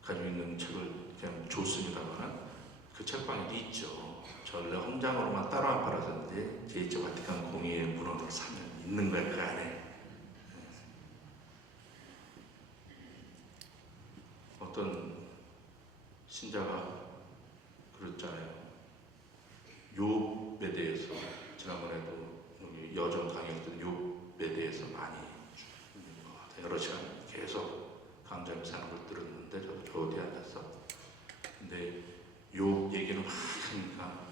가지고 있는 책을 그냥 줬습니다만 그 책방에도 있죠. 전례 헌장으로만 따로 안 팔았었는데 제2차 바티칸 공의회 문헌을 사면 있는 거예요. 그 안에. 어떤 신자가 그랬잖아요. 욥에 대해서 지난번에도 여정 강의했던 욥에 대해서 많이 여러 시간 계속 강좌에서 하는 걸 들었는데 저도 저 어디 앉았어. 근데 욥 얘기를 막 하니까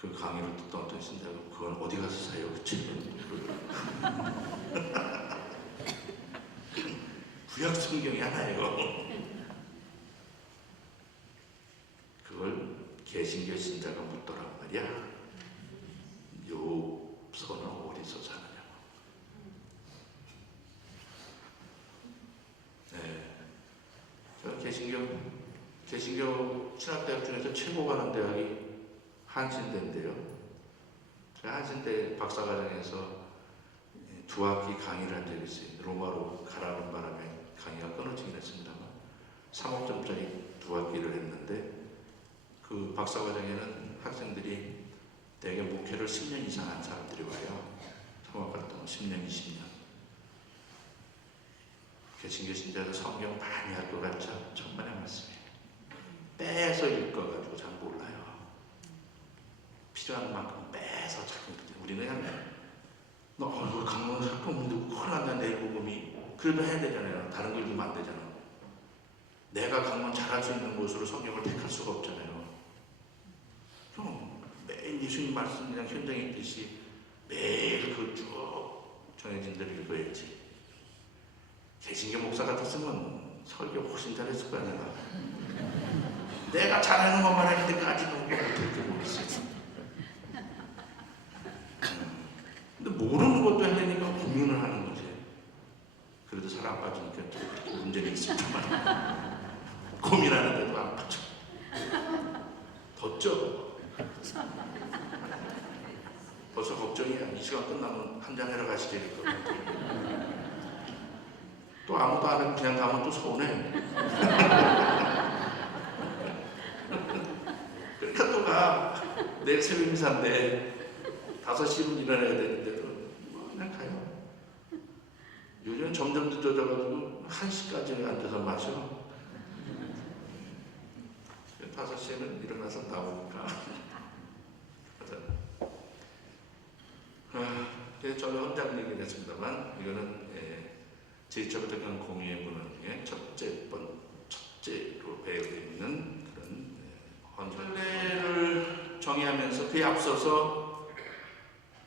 그 강의를 듣던 어떤 신자가 그건 어디 가서 사요? 그 책은 구약 성경이 하나예요. 그걸 개신교 신자가 묻더란 말이야. 욥서는 어디서 사느냐고. 네, 저 개신교 신학대학 중에서 최고 가는 대학이 한신대인데요. 제가 한신대 박사과정에서 두 학기 강의를 한 적이 있어요. 로마로 가라는 바람에 강의가 끊어지긴 했습니다만 3학점짜리 두 학기를 했는데 그 박사과정에는 학생들이 대개 목회를 10년 이상 한 사람들이 와요. 성악활동 10년, 20년. 개신교 신자들 성경 많이 학교 갔죠. 천만의 말씀이에요. 빼서 읽어가지고 잘 몰라요. 필요한 만큼 빼서 자꾸 우리는 그냥 너 강론 할 거 없는데 큰일 난다 내일 복음이. 그래도 해야 되잖아요. 다른 거 읽으면 안 되잖아. 내가 강론 잘할 수 있는 곳으로 성경을 택할 수가 없잖아요. 그럼 매일 예수님 말씀이랑 현장에 있듯이 매일 그 쭉 정해진 대로 읽어야지. 개신교 목사 같았으면 설교 훨씬 잘했을 거야 내가. 내가 잘하는 것만 했는데까지 너무 못했게 모르겠어요. 근데 모르는 것도 하려니까 고민을 하는 거지. 그래도 살 안 빠지니까 문제는 있습니다만 고민하는데도 안 빠져. 덥죠? 벌써 걱정이야. 이 시간 끝나면 한잔 하러 가시죠. 또 아무도 안 하면 그냥 가면 또 서운해. 그러니까 또 가. 내일 새벽 미사인데 5시면 일어나야 되는데도 그냥 가요. 요즘 점점 늦어져가지고 1시까지 앉아서 마셔. 5시에는 일어나서 나오니까. 전에 헌장 얘기를 했습니다만 이거는 제2차 바티칸 공의회 문헌 중에 첫째로 배열되어 있는 그런 헌전례를 정의하면서 그에 앞서서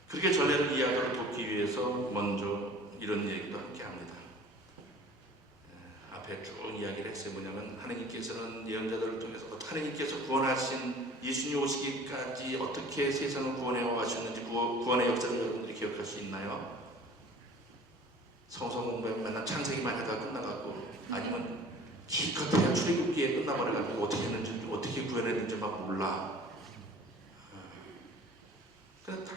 그렇게 전례를 이해하도록 돕기 위해서 먼저 이런 얘기도 함께 합니다. 앞에 쭉 이야기를 했어요. 뭐냐면 하나님께서는 예언자들을 통해서 하나님께서 구원하신 예수님 오시기까지 어떻게 세상을 구원해 와가셨는지 구원의 역사를 여러분들이 기억할 수 있나요? 성서 공부하면 맨날 창세기만 하다가 끝나가고 아니면 기껏해야 출애굽기에 끝나버려가지고 어떻게 했는지 어떻게 구원했는지 막 몰라. 그래서 다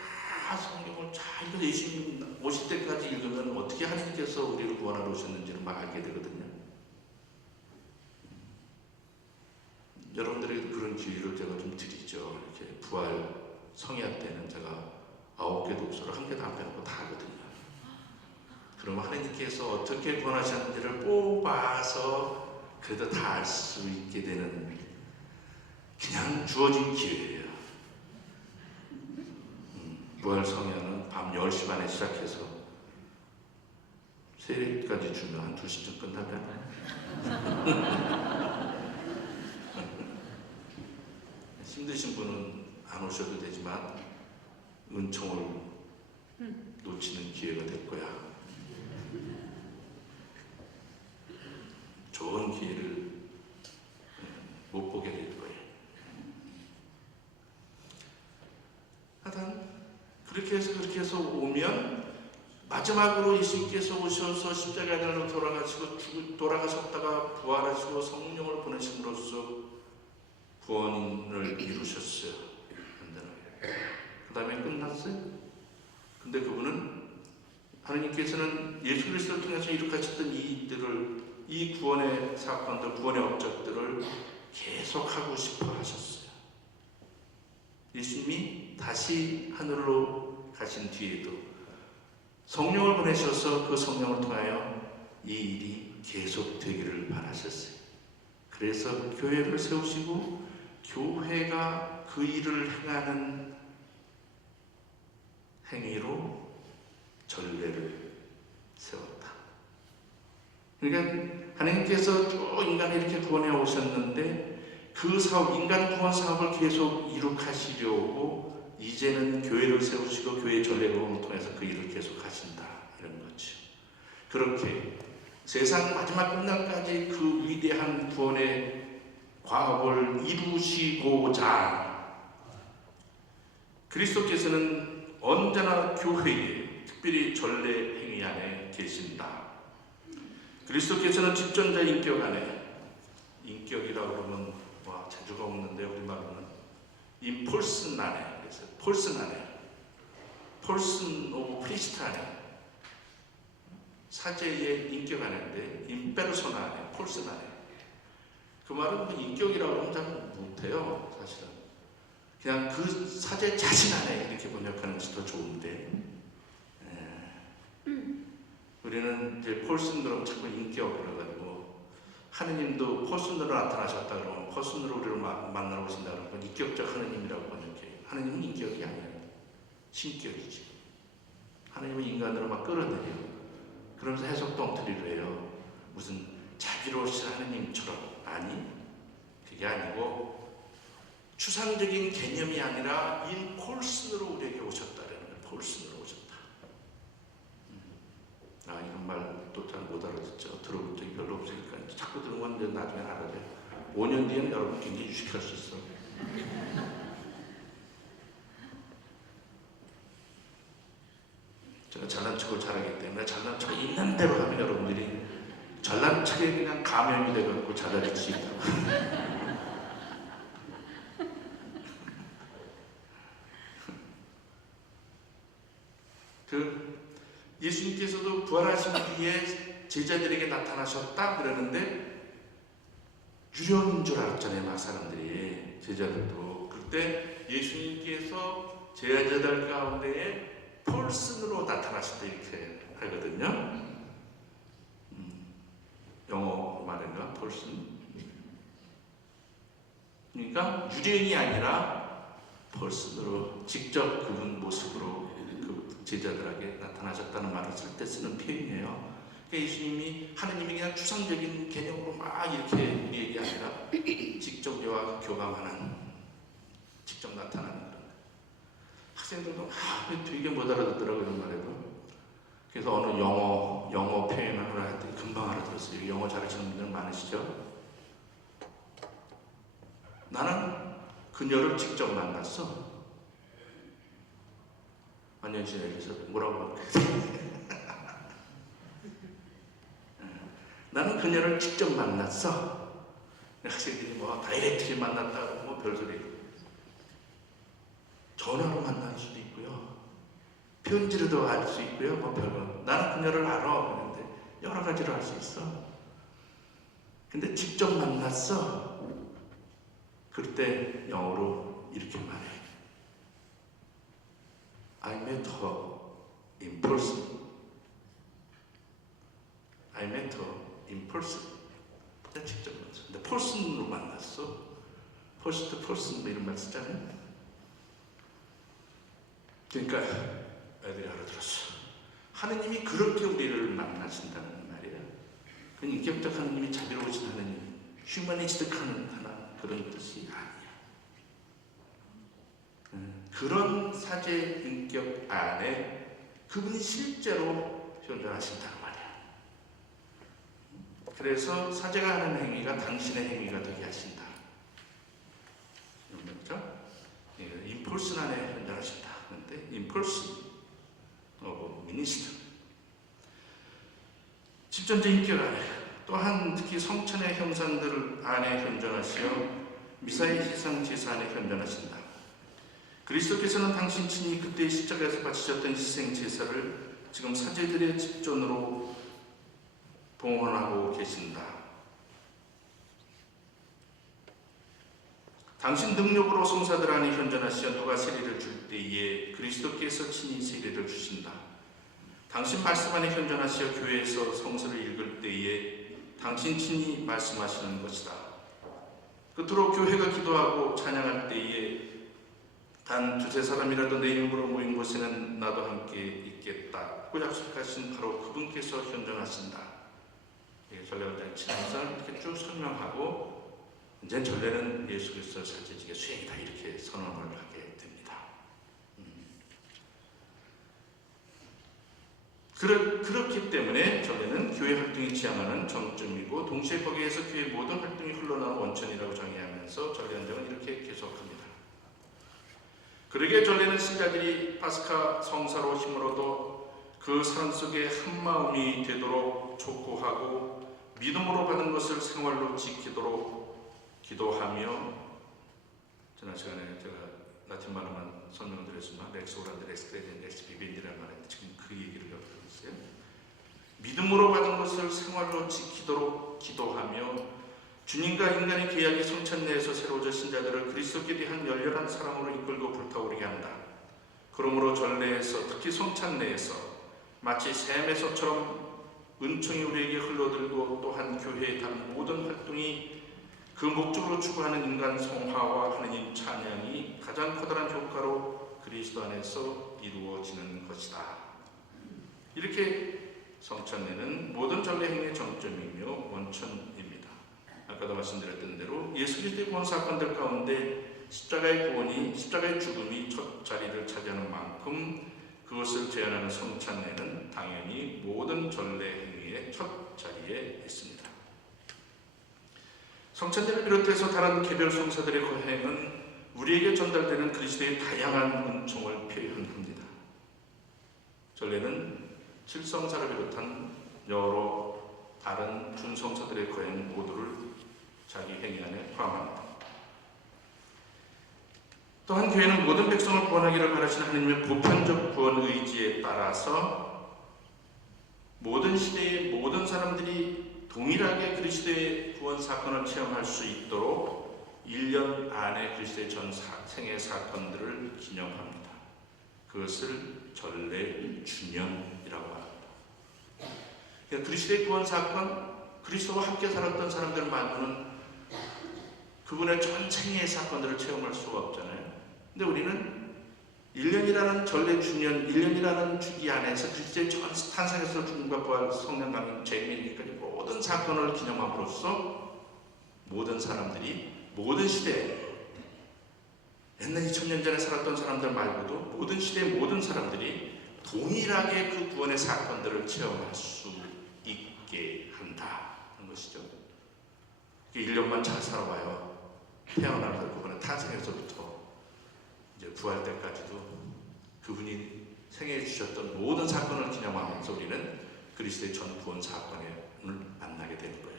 그래서 예수님 오실 때까지 읽으면 어떻게 하나님께서 우리를 구원하러 오셨는지를 막 알게 되거든요. 여러분들에게 그런 기회를 제가 좀 드리죠. 이렇게 부활 성약 때는 제가 9개 독서를 1개도 안 빼놓고 다 하거든요. 그럼 하나님께서 어떻게 구원하셨는지를 뽑아서 그래도 다 알 수 있게 되는 그냥 주어진 기회예요. 부활 성야는 밤 10시 반에 시작해서 새벽까지 주면 한 2시쯤 끝나잖아요. 힘드신 분은 안 오셔도 되지만 은총을 놓치는 기회가 될 거야. 좋은 기회를 못 보게 될 거예요. 하여튼 그렇게 해서 오면 마지막으로 예수님께서 오셔서 십자가로 돌아가셨다가 부활하시고 성령을 보내심으로써 구원을 이루셨어요. 그 다음에 끝났어요. 근데 그분은 하나님께서는 예수 그리스도를 통해서 이룩하셨던 이 일들을, 이 구원의 사건들, 구원의 업적들을 계속하고 싶어 하셨어요. 예수님이 다시 하늘로 가신 뒤에도 성령을 보내셔서 그 성령을 통하여 이 일이 계속 되기를 바라셨어요. 그래서 교회를 세우시고 교회가 그 일을 행하는 행위로 전례를 세웠다. 그러니까 하나님께서 쭉 인간을 이렇게 구원해 오셨는데 그 사업, 인간 구원 사업을 계속 이룩하시려고 이제는 교회를 세우시고 교회의 전례를 통해서 그 일을 계속 하신다. 이런 거죠. 그렇게 세상 마지막 끝날까지 그 위대한 구원의 과업을 이루시고자 그리스도께서는 언제나 교회에, 특별히 전례 행위 안에 계신다. 그리스도께서는 집전자 인격 안에, 인격이라고 그러면 재주가 없는데 우리말로는 인폴슨 안에, 그래서 폴슨 안에, 폴슨 오브 프리스트 안에, 사제의 인격 안에인데 인페르소나 안에, 폴슨 안에. 그 말은 뭐 인격이라고 하면 잘 못해요, 사실은. 그냥 그 사제 자신 안에 이렇게 번역하는 것이 더 좋은데, 우리는 이제 폴슨으로 자꾸 인격을 가지고 하느님도 폴슨으로 나타나셨다 그러면 폴슨으로 우리를 만나러 오신다 그러면 인격적 하느님이라고 번역해요. 하느님은 인격이 아니에요. 신격이지. 하느님은 인간으로 막 끌어내려요. 그러면서 해석 엉터리를 해요. 무슨 자비로우신 하느님처럼. 아니, 그게 아니고 추상적인 개념이 아니라 인 폴슨으로 우리에게 오셨다라는 거예요. 폴슨으로 오셨다. 이런 말 또 잘 못 알아듣죠. 들어본 적이 별로 없으니까 자꾸 들은 건 이제 나중에 알아요. 5년 뒤에는 여러분 굉장히 유식할 수 있어. 제가 잘난 척을 잘하기 때문에 잘난 척 있는 대로 하면 여러분들이 잘난 척에 그냥 감염이 돼갖고 잘할 수 있다고. 예수님께서도 부활하신 뒤에 제자들에게 나타나셨다 그러는데 유령인 줄 알았잖아요. 막 사람들이, 제자들도. 그때 예수님께서 제자들 가운데에 폴슨으로 나타나셨다 이렇게 하거든요. 영어 말인가? 폴슨. 그러니까 유령이 아니라 폴슨으로 직접 그분 모습으로 그 제자들에게 나타나셨다는 말을 쓸 때 쓰는 표현이에요. 그러니까 예수님이 하느님이 그냥 추상적인 개념으로 막 이렇게 우리에게 아니라 직접 우리와 교감하는, 직접 나타나는 그런. 학생들도 되게 못 알아듣더라고요, 이런 말에도. 그래서 어느 영어 표현을 하나 했더니 금방 알아들었어요. 영어 잘하시는 분들 많으시죠? 나는 그녀를 직접 만났어. 안녕하세요. 여기서 뭐라고 할까요? 나는 그녀를 직접 만났어. 학생들이 다이렉트리 만났다고 별소리. 전화로 만날 수도 있고요. 편지로도 알 수 있고요. 뭐 별거. 나는 그녀를 알아. 그런데 여러 가지로 알 수 있어. 근데 직접 만났어. 그때 영어로 이렇게 말해. I met her in person. I met her in person. 그냥 직접 만났어. 근데 person으로 만났어. first person 이런 말 쓰잖아요. 그러니까 애들이 알아들었어. 하느님이 그렇게 우리를 만나신다는 말이에요. 그 인격적 하느님이 자비로우신 하느님, 휴머니스틱한 하나 그런 뜻이 아니야. 그런 사제 인격 안에 그분이 실제로 현존하신다는 말이야. 그래서 사제가 하는 행위가 당신의 행위가 되게 하신다. 그렇죠? 인폴슨 안에 현존하신다. 그런데 인폴슨 미니스터 집전자 인격 안에 또한 특히 성천의 형상들 안에 현존하시어 미사의 희생 제사 안에 현존하신다. 그리스도께서는 당신 친히 그때 십자가에서 바치셨던 희생 제사를 지금 사제들의 집전으로 봉헌하고 계신다. 당신 능력으로 성사들 안에 현존하시어 누가 세례를 줄 때에 그리스도께서 친히 세례를 주신다. 당신 말씀 안에 현존하시어 교회에서 성서를 읽을 때에 당신 친히 말씀하시는 것이다. 끝으로 교회가 기도하고 찬양할 때에 단 두세 사람이라도 내 이름으로 모인 곳에는 나도 함께 있겠다고 약속하신 바로 그분께서 현존하신다. 전례원장 지나서 이렇게 쭉 설명하고 이제 전례는 예수 그리스도 사제직의 수행이다 이렇게 선언을 하게 됩니다. 그렇기 때문에 전례는 교회 활동이 지향하는 정점이고 동시에 거기에서 교회의 모든 활동이 흘러나오는 원천이라고 정의하면서 전례원장은 이렇게 계속합니다. 그러기에 전례는 신자들이 파스카 성사로 힘으로도 그 사람 속에 한마음이 되도록 촉구하고 믿음으로 받은 것을 생활로 지키도록 기도하며, 지난 시간에 제가 라틴말로만 설명을 드렸지만 렉스 오란드 렉스 크레덴 렉스 비벤디라는 말인데 지금 그 얘기를 여기서 있어요. 믿음으로 받은 것을 생활로 지키도록 기도하며 주님과 인간의 계약이 성찬 내에서 새로워져 신자들을 그리스도께 대한 열렬한 사랑으로 이끌고 불타오르게 한다. 그러므로 전례에서 특히 성찬 내에서 마치 샘의 솥처럼 은총이 우리에게 흘러들고 또한 교회의 다른 모든 활동이 그 목적으로 추구하는 인간 성화와 하느님 찬양이 가장 커다란 효과로 그리스도 안에서 이루어지는 것이다. 이렇게 성찬례는 모든 전례 행위의 정점이며 원천입니다. 아까도 말씀드렸던 대로 예수 그리스도의 구원 사건들 가운데 십자가의 구원이, 십자가의 죽음이 첫 자리를 차지하는 만큼 그것을 제안하는 성찬례는 당연히 모든 전례 행위의 첫 자리에 있습니다. 성찬례를 비롯해서 다른 개별 성사들의 거행은 우리에게 전달되는 그리스도의 다양한 은총을 표현합니다. 전례는 칠성사를 비롯한 여러 다른 준성사들의 거행 모두를 자기 행위 안에 포함합니다. 또한 교회는 모든 백성을 구원하기를 바라시는 하나님의 보편적 구원 의지에 따라서 모든 시대의 모든 사람들이 동일하게 그리스도의 구원 사건을 체험할 수 있도록 1년 안에 그리스도의 전 생애 사건들을 기념합니다. 그것을 전례 주년이라고 합니다. 그러니까 그리스도의 구원 사건, 그리스도와 함께 살았던 사람들 말고는 그분의 전 생애의 사건들을 체험할 수가 없잖아요. 근데 우리는 1년이라는 전례 주년, 1년이라는 주기 안에서 그리스도의 전 탄생에서 죽음과 부활, 성령 강림, 재림까지 모든 사건을 기념함으로써 모든 사람들이 모든 시대에 옛날 2000년 전에 살았던 사람들 말고도 모든 시대의 모든 사람들이 동일하게 그 구원의 사건들을 체험할 수 있게 한다는 것이죠. 1년만 잘 살아봐요. 태어나서 그분의 탄생에서부터 이제 부활 때까지도 그분이 생애에 주셨던 모든 사건을 기념하면서 우리는 그리스도의 전 구원 사건을 만나게 되는 거예요.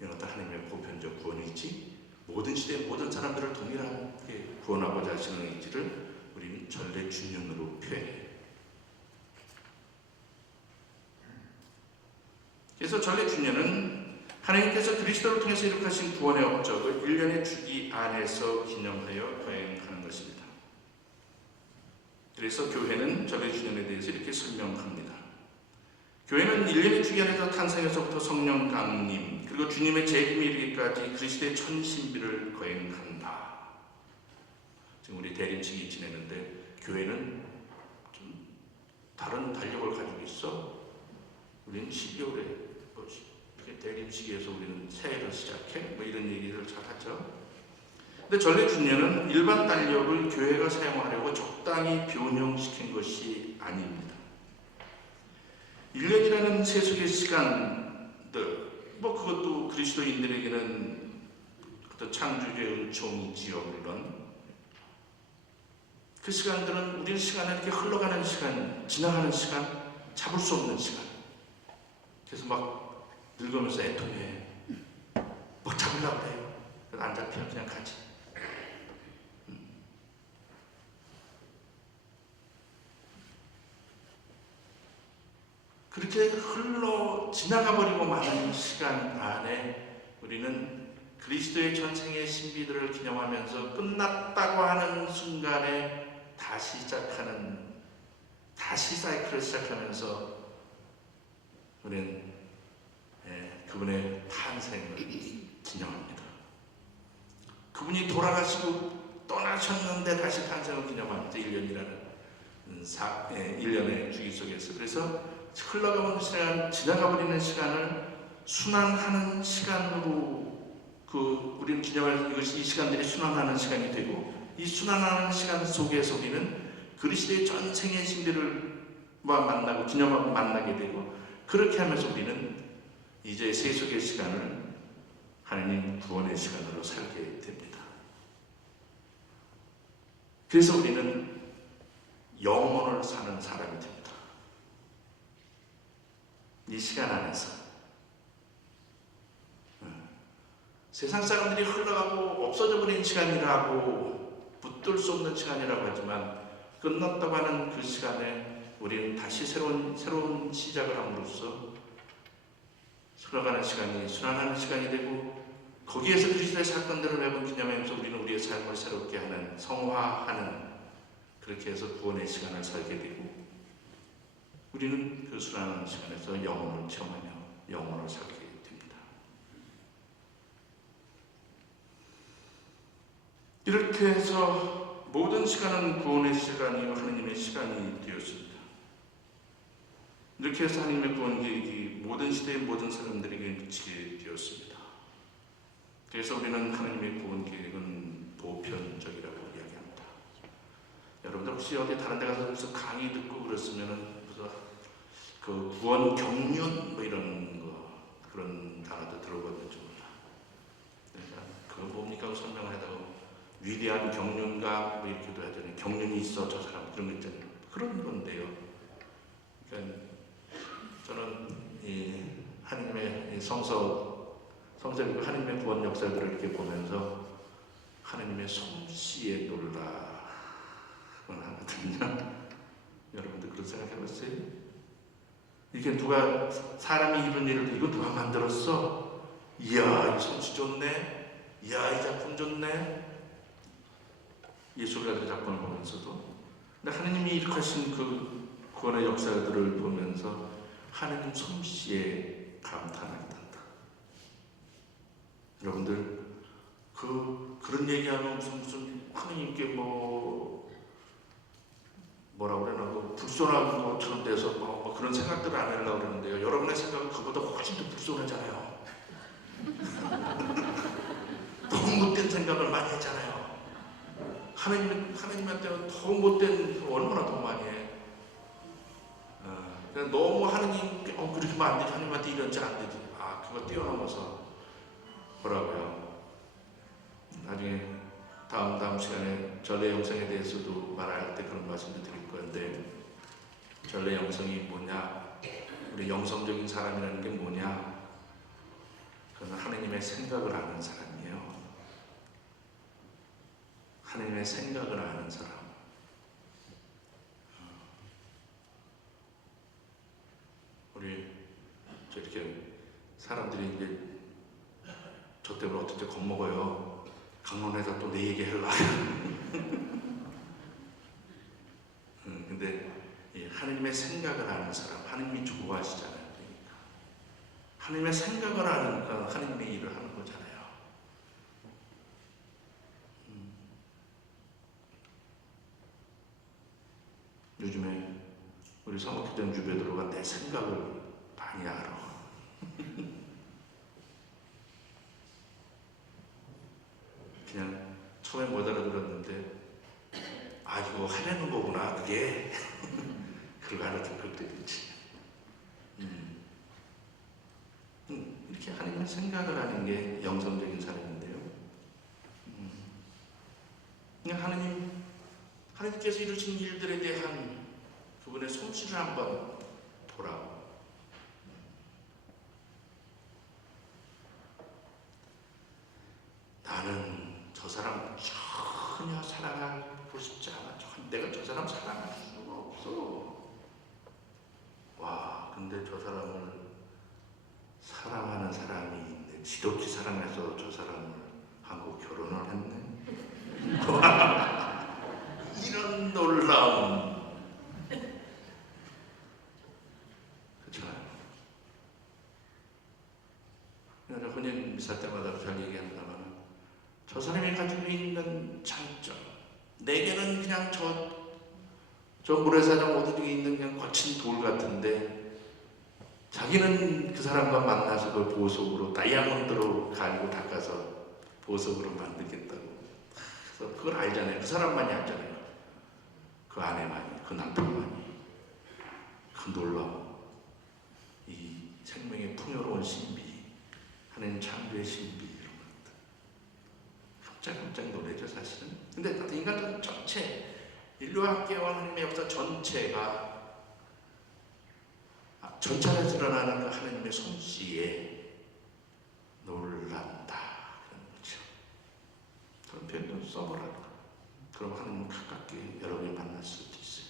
이런 어떤 하나님의 보편적 구원의지, 모든 시대의 모든 사람들을 동일하게 구원하고자 하시는 의지를 우리는 전례 주년으로 표현해요. 그래서 전래 주년은 하나님께서 그리스도를 통해서 이룩하신 구원의 업적을 1년의 주기 안에서 기념하여 거행하는 것입니다. 그래서 교회는 전래 주년에 대해서 이렇게 설명합니다. 교회는 1년의 주기 안에서 탄생에서부터 성령 강림 그리고 주님의 재림에 이르기까지 그리스도의 천신비를 거행한다. 지금 우리 대림식이 지내는데 교회는 좀 다른 달력을 가지고 있어. 우리는 12월에 대림식에서 우리는 새해를 시작해 뭐 이런 얘기를 잘 하죠. 근데 전래 주년은 일반 달력을 교회가 사용하려고 적당히 변형시킨 것이 아닙니다. 1년이라는 세속의 시간들 뭐 그것도 그리스도인들에게는 어떤 창조주의 은총이지요. 물론 그 시간들은 우리의 시간은 이렇게 흘러가는 시간, 지나가는 시간, 잡을 수 없는 시간. 그래서 막 늙으면서 애통해. 뭐 잡으려고 그래요. 안 잡혀 그냥 가지. 그렇게 흘러 지나가 버리고 마는 시간 안에 우리는 그리스도의 전생의 신비들을 기념하면서 끝났다고 하는 순간에 다시 사이클을 시작하면서 우리는 그분의 탄생을 기념합니다. 그분이 돌아가시고 떠나셨는데 다시 탄생을 기념합니다. 1년이라는 1년의 주기 속에서. 그래서 흘러가는 시간, 지나가버리는 시간을 순환하는 시간으로 우리는 기념할 이것이 이 시간들이 순환하는 시간이 되고 이 순환하는 시간 속에서 우리는 그리스도의 전생의 신비를 만나고 기념하고 만나게 되고 그렇게 하면서 우리는 이제 세속의 시간을 하나님 구원의 시간으로 살게 됩니다. 그래서 우리는 영원을 사는 사람이 됩니다. 이 시간 안에서 세상 사람들이 흘러가고 없어져 버린 시간이라고 붙들 수 없는 시간이라고 하지만 끝났다고 하는 그 시간에 우리는 다시 새로운 시작을 함으로써 흘러가는 시간이 순환하는 시간이 되고 거기에서 그리스도의 사건들을 매번 기념하면서 우리는 우리의 삶을 새롭게 하는 성화하는 그렇게 해서 구원의 시간을 살게 되고 우리는 그 순환하는 시간에서 영혼을 체험하며 영혼을 살게 됩니다. 이렇게 해서 모든 시간은 구원의 시간이요 하느님의 시간이 되었습니다. 이렇게 해서 하나님의 구원 계획이 모든 시대의 모든 사람들에게 미치게 되었습니다. 그래서 우리는 하나님의 구원 계획은 보편적이라고 이야기합니다. 여러분들 혹시 어디 다른 데 가서 강의 듣고 그랬으면은 그 구원 경륜 뭐 이런 거 그런 단어도 들어봤는지 몰라. 그러니까 그거 뭡니까 설명을 하다가 위대한 경륜가 뭐 이렇게도 하잖아요. 경륜이 있어 저 사람 그런 거 있잖아요. 그런 건데요. 그러니까 저는 이 하나님의 성서이고 하나님의 구원 역사들을 이렇게 보면서 하나님의 솜씨에 놀라곤 하거든요. 여러분들 그런 생각 해봤어요? 이게 누가 사람이 이룬 일을 이거 누가 만들었어? 이야 이 솜씨 좋네. 이야 이 작품 좋네. 예술가들의 작품을 보면서도 근데 하나님이 이룩하신 그 구원의 역사들을 보면서 하나님 솜씨에 감탄하게 된다. 여러분들 그런 얘기하면 무슨 하나님께 뭐라고 그러나 불손한 것처럼 돼서 뭐 그런 생각들을 안 하려고 그러는데요. 여러분의 생각은 그보다 훨씬 더 불손하잖아요. 너무 못된 생각을 많이 했잖아요. 하나님한테는 더 못된 얼마나 더 많이 해. 너무 하나님 그렇게 하면 안 되지. 하나님한테 이런지 안 되지. 그거 뛰어넘어서 뭐라고요. 나중에 다음 시간에 전래 영성에 대해서도 말할 때 그런 말씀도 드릴 건데 전래 영성이 뭐냐? 우리 영성적인 사람이라는 게 뭐냐? 그건 하나님의 생각을 아는 사람이에요. 하나님의 생각을 아는 사람. 우리 이렇게 사람들이 이제 저 때문에 어떻게 겁먹어요. 강론에다 또 내 얘기 하려고. 근데 하느님의 생각을 아는 사람, 하느님이 좋아하시잖아요. 그러니까 하느님의 생각을 아니까 하느님의 일을 하는 거잖아요. 요즘에 우리 사모교장 주베드로가 내 생각을 많이 알아. 그냥 처음에 못 알아들었는데 아 이거 하려는 거구나 그게. 그걸 알아듣을 때도 있지. 이렇게 하나님의 생각을 하는 게 영성적인 사람인데요. 그냥 하나님께서 이루신 일들에 대한 그분의 솜씨를 한번 보라고. 나는 저 사람 전혀 사랑하고 싶지 않아. 내가 저 사람 사랑할 수가 없어. 와, 근데 저 사람을 사랑하는 사람이 있네. 지독히 사랑해서 저 사람을 하고 결혼을 했네. 이런 놀라움. 그렇잖아요. 그래서 혼인 미사 때마다 잘 얘기합니다만 저 사람이 가지고 있는 장점, 내게는 그냥 저 모래사장 오두리에 있는 그냥 거친 돌 같은데 자기는 그 사람과 만나서 그 보석으로 다이아몬드로 갈고 닦아서 보석으로 만들겠다고. 그래서 그걸 알잖아요. 그 사람만이 알잖아요. 그 아내만이, 그 남편만이. 그 놀라움, 이 생명의 풍요로운 신비, 하나님 창조의 신비 이런 것들 깜짝 놀라죠 사실은. 근데 인간 전체, 인류와 함께와 하나님의 역사 전체가 전차에서 일어나는 그 하나님의 솜씨에 놀란다 그런 거죠. 그런 표현도 써보라고. 그럼 하나님 가깝게 여러분이 만날 수도 있어요.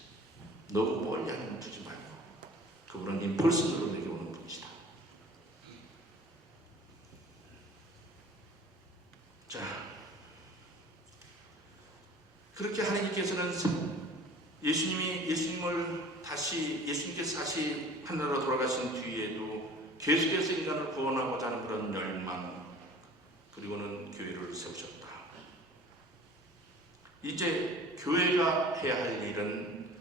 너무 멀리 하나님 두지 말고. 그분은 임펄스로 내게 오는 분이시다. 자, 그렇게 하나님께서는 예수님께서 다시 하늘로 돌아가신 뒤에도 계속해서 인간을 구원하고자 하는 그런 열망, 그리고는 교회를 세우셨다. 이제 교회가 해야 할 일은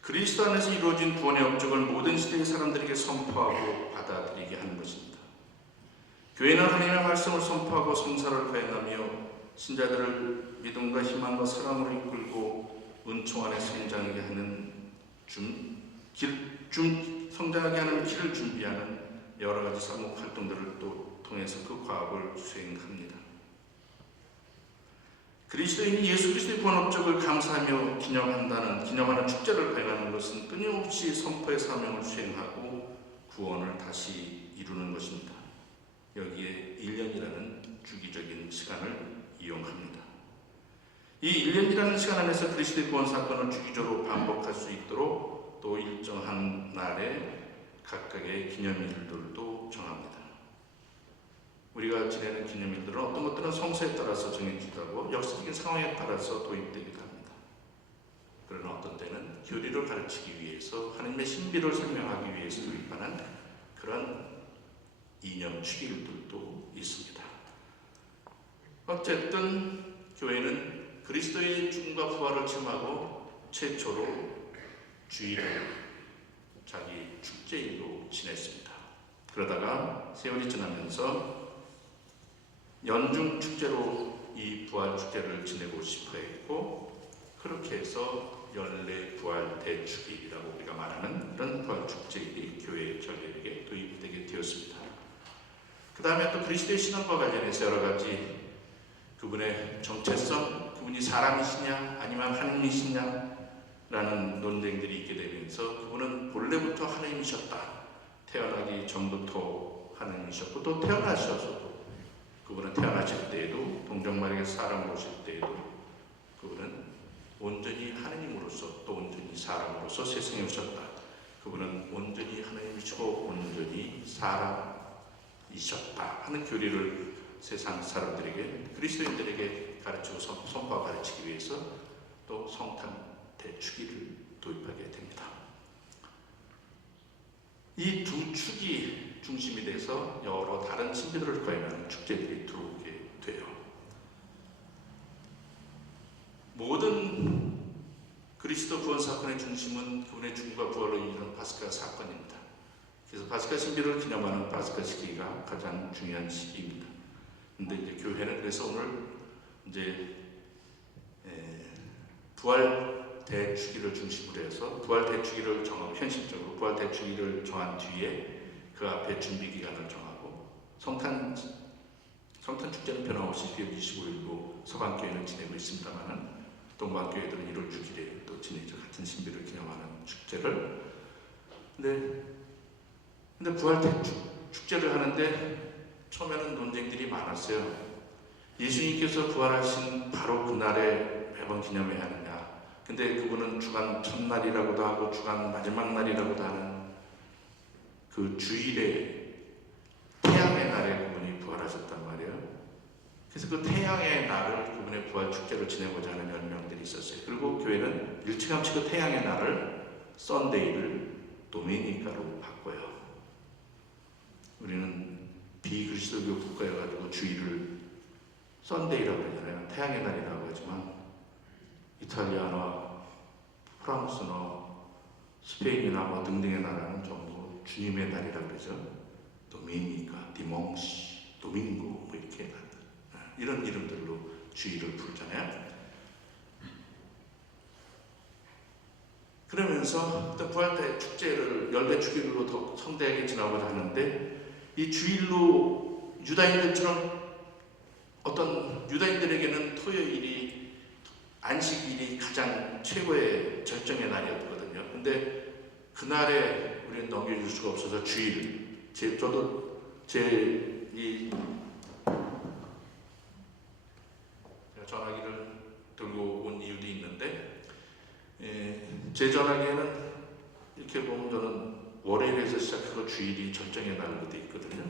그리스도 안에서 이루어진 구원의 업적을 모든 시대의 사람들에게 선포하고 받아들이게 하는 것입니다. 교회는 하나님의 말씀을 선포하고 성사를 거행하며 신자들을 믿음과 희망과 사랑으로 이끌고 은총 안에 성장하게 하는 성장하게 하는 길을 준비하는 여러 가지 사목 활동들을 또 통해서 그 과업을 수행합니다. 그리스도인이 예수 그리스도의 구원 업적을 감사하며 기념하는 축제를 거행하는 것은 끊임없이 선포의 사명을 수행하고 구원을 다시 이루는 것입니다. 여기에 1년이라는 주기적인 시간을 이용합니다. 이 1년이라는 시간 안에서 그리스도의 구원 사건을 주기적으로 반복할 수 있도록 또 일정한 날에 각각의 기념일들도 정합니다. 우리가 지내는 기념일들은 어떤 것들은 성서에 따라서 정해지기도 하고 역사적인 상황에 따라서 도입되기도 합니다. 그러나 어떤 때는 교리를 가르치기 위해서 하나님의 신비를 설명하기 위해서 도입하는 그런 이념 축일들도 있습니다. 어쨌든 교회는 그리스도의 죽음과 부활을 체험하고 최초로 주일을 자기 축제일로 지냈습니다. 그러다가 세월이 지나면서 연중 축제로 이 부활 축제를 지내고 싶어 했고, 그렇게 해서 연례 부활 대축일이라고 우리가 말하는 그런 부활 축제일이 교회 전례에 도입되게 되었습니다. 그 다음에 또 그리스도의 신앙과 관련해서 여러 가지 그분의 정체성, 그분이 사람이시냐 아니면 하나님이시냐라는 논쟁들이 있게 되면서 그분은 본래부터 하나님이셨다. 태어나기 전부터 하나님이셨고 또 태어나셔서도 그분은 태어나실 때에도 동정마리아에서 사람으로 오실 때에도 그분은 온전히 하나님으로서 또 온전히 사람으로서 세상에 오셨다. 그분은 온전히 하나님이시고 온전히 사람, 이셨다 하는 교리를 세상 사람들에게, 그리스도인들에게 가르치고 선포하고 가르치기 위해서 또 성탄 대축일을 도입하게 됩니다. 이 두 축이 중심이 돼서 여러 다른 신비들을 거행하는 축제들이 들어오게 돼요. 모든 그리스도 구원 사건의 중심은 그분의 죽음과 부활로 이르는 파스카 사건입니다. 그래서 파스카 신비를 기념하는 파스카 시기가 가장 중요한 시기입니다. 근데 이제 교회는 그래서 오늘 이제 부활 대축일을 중심으로 해서 부활 대축일을 정하고, 현실적으로 부활 대축일을 정한 뒤에 그 앞에 준비 기간을 정하고, 성탄 축제는 변함없이 2월 25일로 서방교회는 지내고 있습니다만은 동방교회들은 1월 6일에 또 지내죠. 같은 신비를 기념하는 축제를. 근데 부활 축제를 하는데 처음에는 논쟁들이 많았어요. 예수님께서 부활하신 바로 그날에 매번 기념해야 하느냐. 근데 그분은 주간 첫날이라고도 하고 주간 마지막 날이라고도 하는 그 주일에 태양의 날에 그분이 부활하셨단 말이에요. 그래서 그 태양의 날을 그분의 부활 축제로 지내고자 하는 연명들이 있었어요. 그리고 교회는 일찌감치 그 태양의 날을 썬데이를 도미니카로 바꿔요. 우리는 비그리스도교 국가여가지고 주일을 썬데이라고 하잖아요. 태양의 날이라고 하지만 이탈리아나 프랑스나 스페인이나 뭐 등등의 나라는 전부 주님의 날이라고 그러죠. 도미니카, 디몽시, 도밍고 뭐 이렇게 이런 이름들로 주일을 부르잖아요. 그러면서 부활대 축제를 열대 축일로 더 성대하게 지나고자 하는데, 이 주일로 유다인들처럼 어떤 유다인들에게는 토요일이 안식일이 가장 최고의 절정의 날이었거든요. 근데 그날에 우리는 넘겨줄 수가 없어서 주일, 저도 전화기를 들고 온 이유도 있는데, 제 전화기에는 이렇게 보면 저는 월요일에서 시작해서 주일이 절정의 날로 돼 있거든요.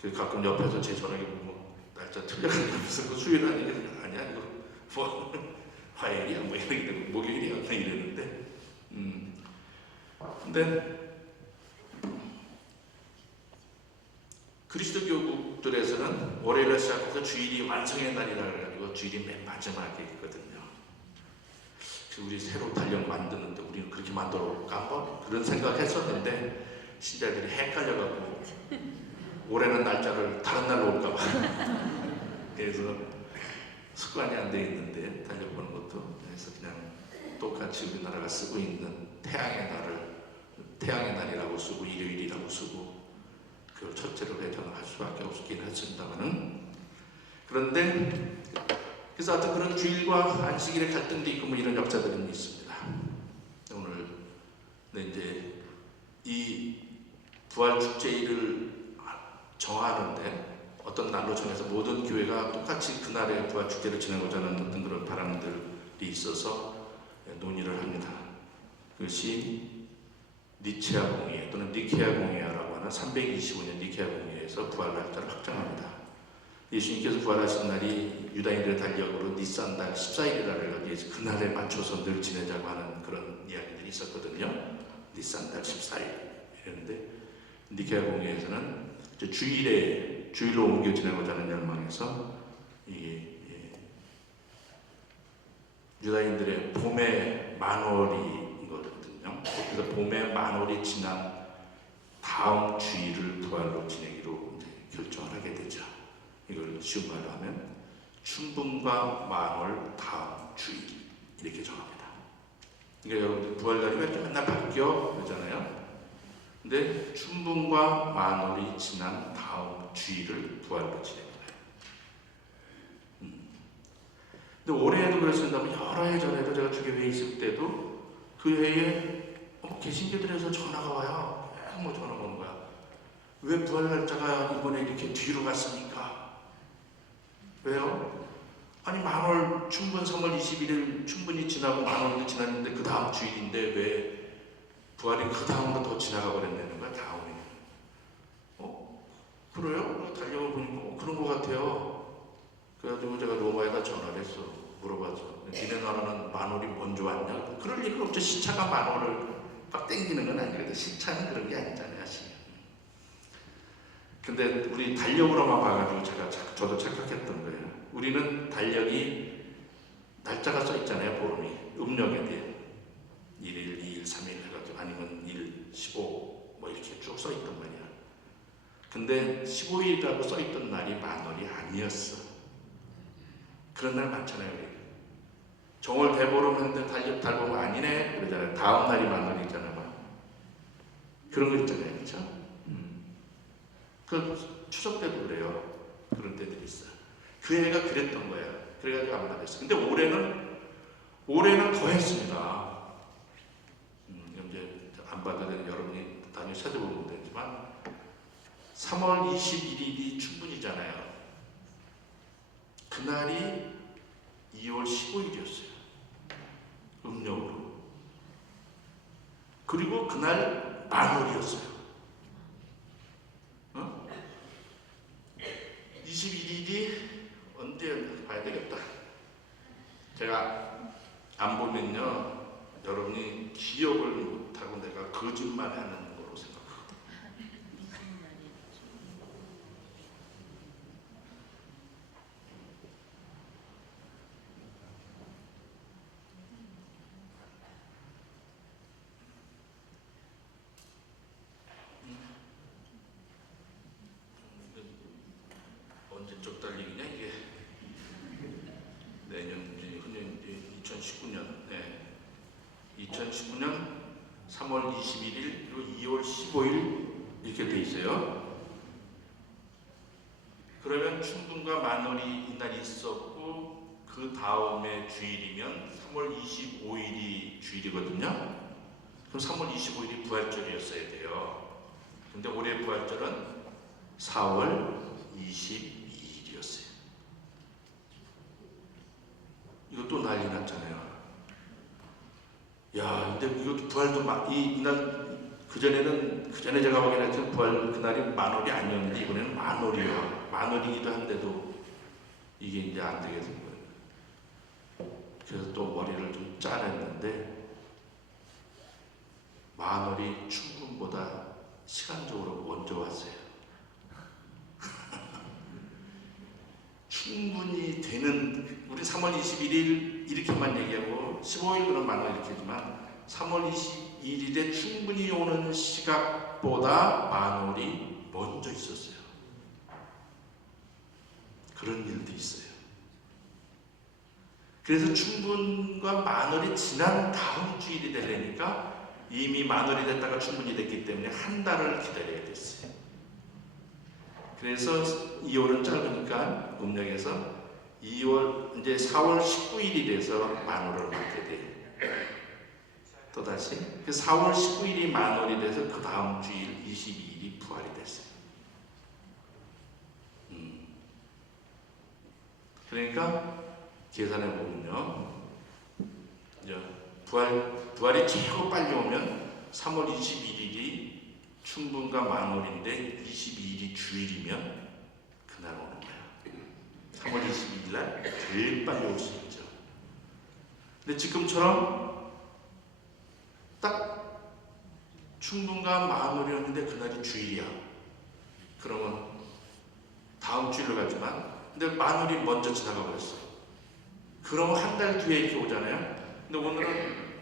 그래서 가끔 옆에서 제 전화기 보면 날짜 틀려가면서 그 수요일 아니야 이거 뭐 화요일이야 뭐 이렇게 되고 목요일이야 뭐 이랬는데, 근데 그리스도교국들에서는 월요일에 시작해서 주일이 완성의 날이라 해가지고 주일이 맨 마지막에 있거든요. 우리 새로 달력 만드는데 우리는 그렇게 만들어 볼까 한번 그런 생각했었는데 신자들이 헷갈려갖고 올해는 날짜를 다른 날로 올까봐 그래서 습관이 안 돼 있는데 달력 보는 것도. 그래서 그냥 똑같이 우리나라가 쓰고 있는 태양의 날이라고 쓰고 일요일이라고 쓰고 그걸 첫째로 배정할 수밖에 없긴 했습니다만은, 그런데 그래서 하여튼 그런 주일과 안식일의 갈등도 있고 뭐 이런 역사들이 있습니다. 오늘 이제 이 부활 축제일을 정하는데 어떤 날로 정해서 모든 교회가 똑같이 그날의 부활 축제를 지내고자 하는 어떤 그런 바람들이 있어서 논의를 합니다. 그것이 니체아 공의회 또는 니케아 공의회라고 하는 325년 니케아 공의회에서 부활 날짜를 확정합니다. 예수님께서 부활하신 날이 유다인들의 달력으로 니산달 14일이라고 해서 그날에 맞춰서 늘 지내자고 하는 그런 이야기들이 있었거든요. 니산달 14일 이랬는데, 니케아 공의회에서는 주일로 옮겨 지내고자 하는 열망에서 유다인들의 봄의 만월이거든요. 그래서 봄의 만월이 지난 다음 주일을 부활로 지내기로 결정을 하게 되죠. 이걸 쉬운 말로 하면 춘분과 만월 다음 주일 이렇게 정합니다. 그러니까 여러분들 부활날이 왜 이렇게 맨날 바뀌어? 그러잖아요. 근데 춘분과 만월이 지난 다음 주일을 부활로 지냅니다. 근데 올해에도 그랬습니다만 여러 해 전에도 제가 주교회에 있을 때도 그 해에 개신교들에서 전화가 와요. 뭐 전화가 오는 거야. 왜 부활 날짜가 이번에 이렇게 뒤로 갔습니까? 왜요? 아니 만월 춘분 3월 21일 춘분이 지나고 만월도 지났는데 그 다음 주일인데 왜 부활이 그 다음으로 더 지나가 버렸다는 거야? 다음에 그래요? 달력을 보니까 그런 것 같아요. 그래가지고 제가 로마에다 전화를 했어. 물어봤죠. 니네 나라는 만월이 먼저 왔냐? 그럴 리가 없죠. 시차가 만월을 막 땡기는 건 아니거든. 시차는 그런 게 아니잖아요. 근데 우리 달력으로만 봐가지고 저도 착각했던 거예요. 우리는 달력이 날짜가 써 있잖아요. 보름이 음력에 대해 1일, 2일, 3일 해가지고 아니면 1, 15 뭐 이렇게 쭉 써 있단 말이야. 근데 15일이라고 써 있던 날이 만월이 아니었어. 그런 날 많잖아요. 우리. 정월 대보름 했는데 달력 달 보면 아니네 그러잖아요. 다음 날이 만월이잖아요. 그런 거 있잖아요. 그렇죠? 그 추석 때도 그래요. 그런 때들이 있어요. 그 해가 그랬던 거예요. 그래가지고 안 받았어요. 근데 올해는 더 했습니다. 이제 안 받아도 되는 여러분이 나중에 찾아보면 되지만 3월 21일이 충분이잖아요. 그날이 2월 15일이었어요. 음력으로. 그리고 그날 만월이었어요. 21일이 언제 봐야 되겠다. 제가 안 보면요, 여러분이 기억을 못하고 내가 거짓말하는 거로 생각하거든요. 언제적 달리기냐 이게? 내년 이제 2019년, 네, 2019년 3월 21일 그리고 2월 15일 이렇게 돼 있어요. 그러면 춘분과 만월이 이날 있었고 그 다음에 주일이면 3월 25일이 주일이거든요. 그럼 3월 25일이 부활절이었어야 돼요. 근데 올해 부활절은 4월 22일이었어요. 이것도 난리 났잖아요. 야, 근데 이것도 부활도 이날 그전에 제가 확인했던 부활 그날이 만월이 아니었는데 이번에는 만월이요. 만월이기도 한데도 이게 이제 안 되게 된 거예요. 그래서 또 머리를 좀 짜냈는데 만월이 춘분보다 시간적으로 먼저 왔어요. 충분히 되는, 우리 3월 21일 이렇게만 얘기하고 15일 그런 만월 이렇게 하지만 3월 21일에 충분히 오는 시각보다 만월이 먼저 있었어요. 그런 일도 있어요. 그래서 충분과 만월이 지난 다음 주일이 되려니까 이미 만월이 됐다가 충분이 됐기 때문에 한 달을 기다려야 됐어요. 그래서 2월은 짧으니까 음력에서 2월 이제 4월 19일이 돼서 만월을 맞게 돼요. 또다시 그 4월 19일이 만월이 돼서 그 다음 주일 22일이 부활이 됐어요. 그러니까 계산해 보면요, 이제 부활이 최고 빨리 오면 3월 21일이 춘분과 만월인데 22일이 주일이면 그날 오는 거야. 3월 22일 날 제일 빨리 올 수 있죠. 근데 지금처럼 딱 춘분과 만월이었는데 그날이 주일이야. 그러면 다음 주일로 가지만 근데 만월이 먼저 지나가 버렸어. 그러면 한 달 뒤에 이렇게 오잖아요. 근데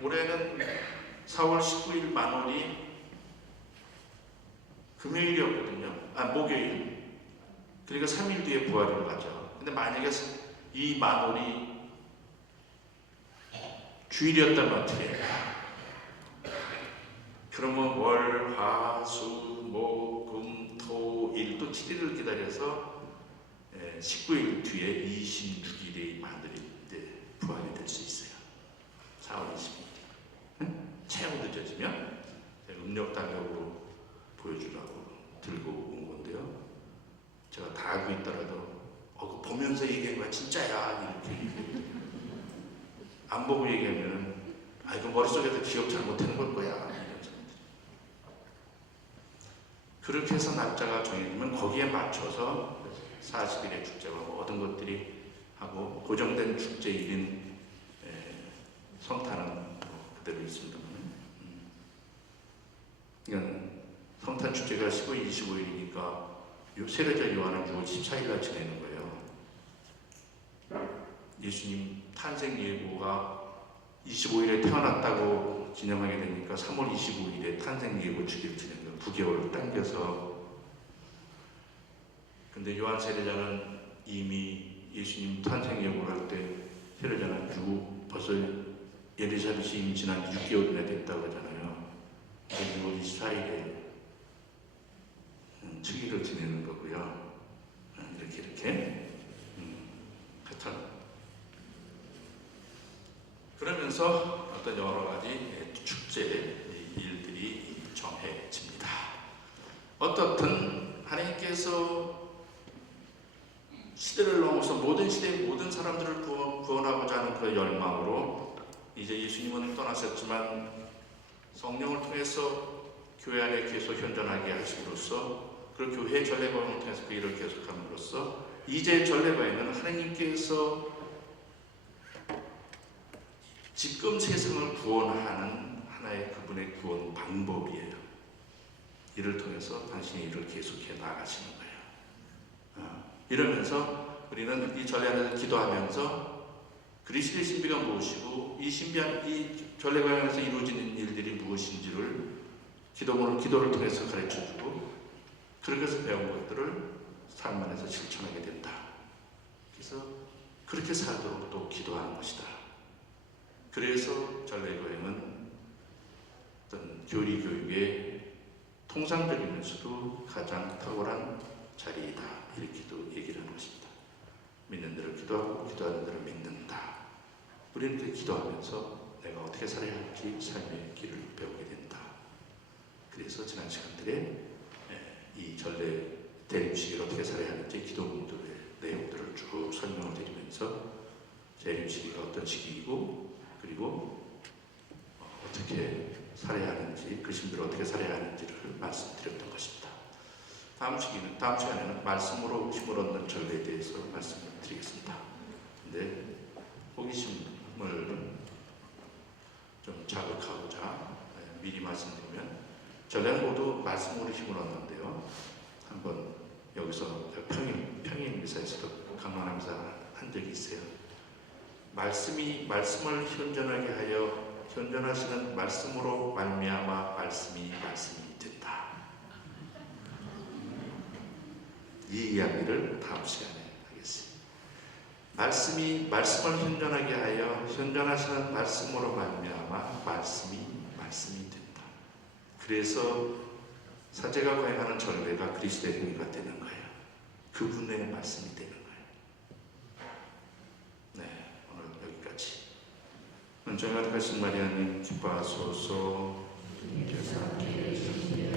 올해는 4월 19일 만월이 금요일이었거든요. 목요일. 그러니까 3일 뒤에 부활을 가죠. 근데 만약에 이 만월이 주일이었단 말이에요. 그러면 월, 화, 수, 목, 금, 토, 일 또 7일을 기다려서 19일 뒤에 26일의 만월이 부활이 될 수 있어요. 4월 20일. 채우 늦어지면 음력 달력으로 보여주려고 들고 온 건데요. 제가 다 알고 있더라도 그거 보면서 얘기한 거야 진짜야 이렇게 안 보고 얘기하면 이거 머릿속에서 기억 잘못하는 걸 거야. 그렇게 해서 날짜가 정해지면 거기에 맞춰서 40일의 축제와 모든 것들이 하고 고정된 축제일인 성탄은 그대로 있습니다. 성탄 축제가 15일, 25일이니까 세례자 요한은 6월 14일날 지내는 거예요. 예수님 탄생 예고가 25일에 태어났다고 기념하게 되니까 3월 25일에 탄생 예고 주기를 지낸 거예요. 9개월을 당겨서. 근데 요한 세례자는 이미 예수님 탄생 예고를 할 때 세례자는 벌써 엘리사벳이 이미 지난 6개월이나 됐다고 하잖아요. 6월 24일에 축일을 지내는 거고요. 이렇게 하여튼 그러면서 어떤 여러 가지 축제 일들이 정해집니다. 어떻든 하나님께서 시대를 넘어서 모든 시대의 모든 사람들을 구원하고자 하는 그 열망으로 이제 예수님은 떠나셨지만 성령을 통해서 교회 안에 계속 현존하게 하심으로써 그 교회 전례과정을 통해서 그 일을 계속함으로써 이제 전례과에는 하나님께서 지금 세상을 구원하는 하나의 그분의 구원 방법이에요. 이를 통해서 당신의 일을 계속해 나가시는 거예요. 이러면서 우리는 이 전례 안에서 기도하면서 그리스도의 신비가 무엇이고 이 전례과정에서 이루어지는 일들이 무엇인지를 기도를 통해서 가르쳐주고 그렇게 배운 것들을 삶 안에서 실천하게 된다. 그래서 그렇게 살도록 또 기도하는 것이다. 그래서 전례과정은 어떤 교리 교육의 통상적이면서도 가장 탁월한 자리이다. 이렇게도 얘기를 하는 것입니다. 믿는 대로 기도하고 기도하는 대로 믿는다. 우리는 그 기도하면서 내가 어떻게 살아야 할지 삶의 길을 배우게 된다. 그래서 지난 시간들에 이 전례 대립식을 어떻게 살아야 하는지 기도문들의 내용들을 쭉 설명을 드리면서 대립식이 어떤 시기이고 그리고 어떻게 살아야 하는지 그 신들을 어떻게 살아야 하는지를 말씀드렸던 것입니다. 다음 시간에는 말씀으로 힘을 얻는 전례에 대해서 말씀을 드리겠습니다. 근데 호기심을 좀 자극하고자 미리 말씀드리면 전례는 모두 말씀으로 힘을 얻는데요. 한번 여기서 평일미사에서도 강론하면서 한 적이 있어요. 말씀을 현존하게 하여 현존하시는 말씀으로 말미암아 말씀이 된다. 이 이야기를 다음 시간에 하겠습니다. 말씀을 현존하게 하여 현존하시는 말씀으로 말미암아 말씀이 된다. 그래서 사제가 거행하는 전례가 그리스도의 행위가 되는 거예요. 그분의 말씀이 되는 거예요. 네, 오늘 여기까지. 은총을 가신 마리아님 기뻐하소서. 주님께서 함께 계시니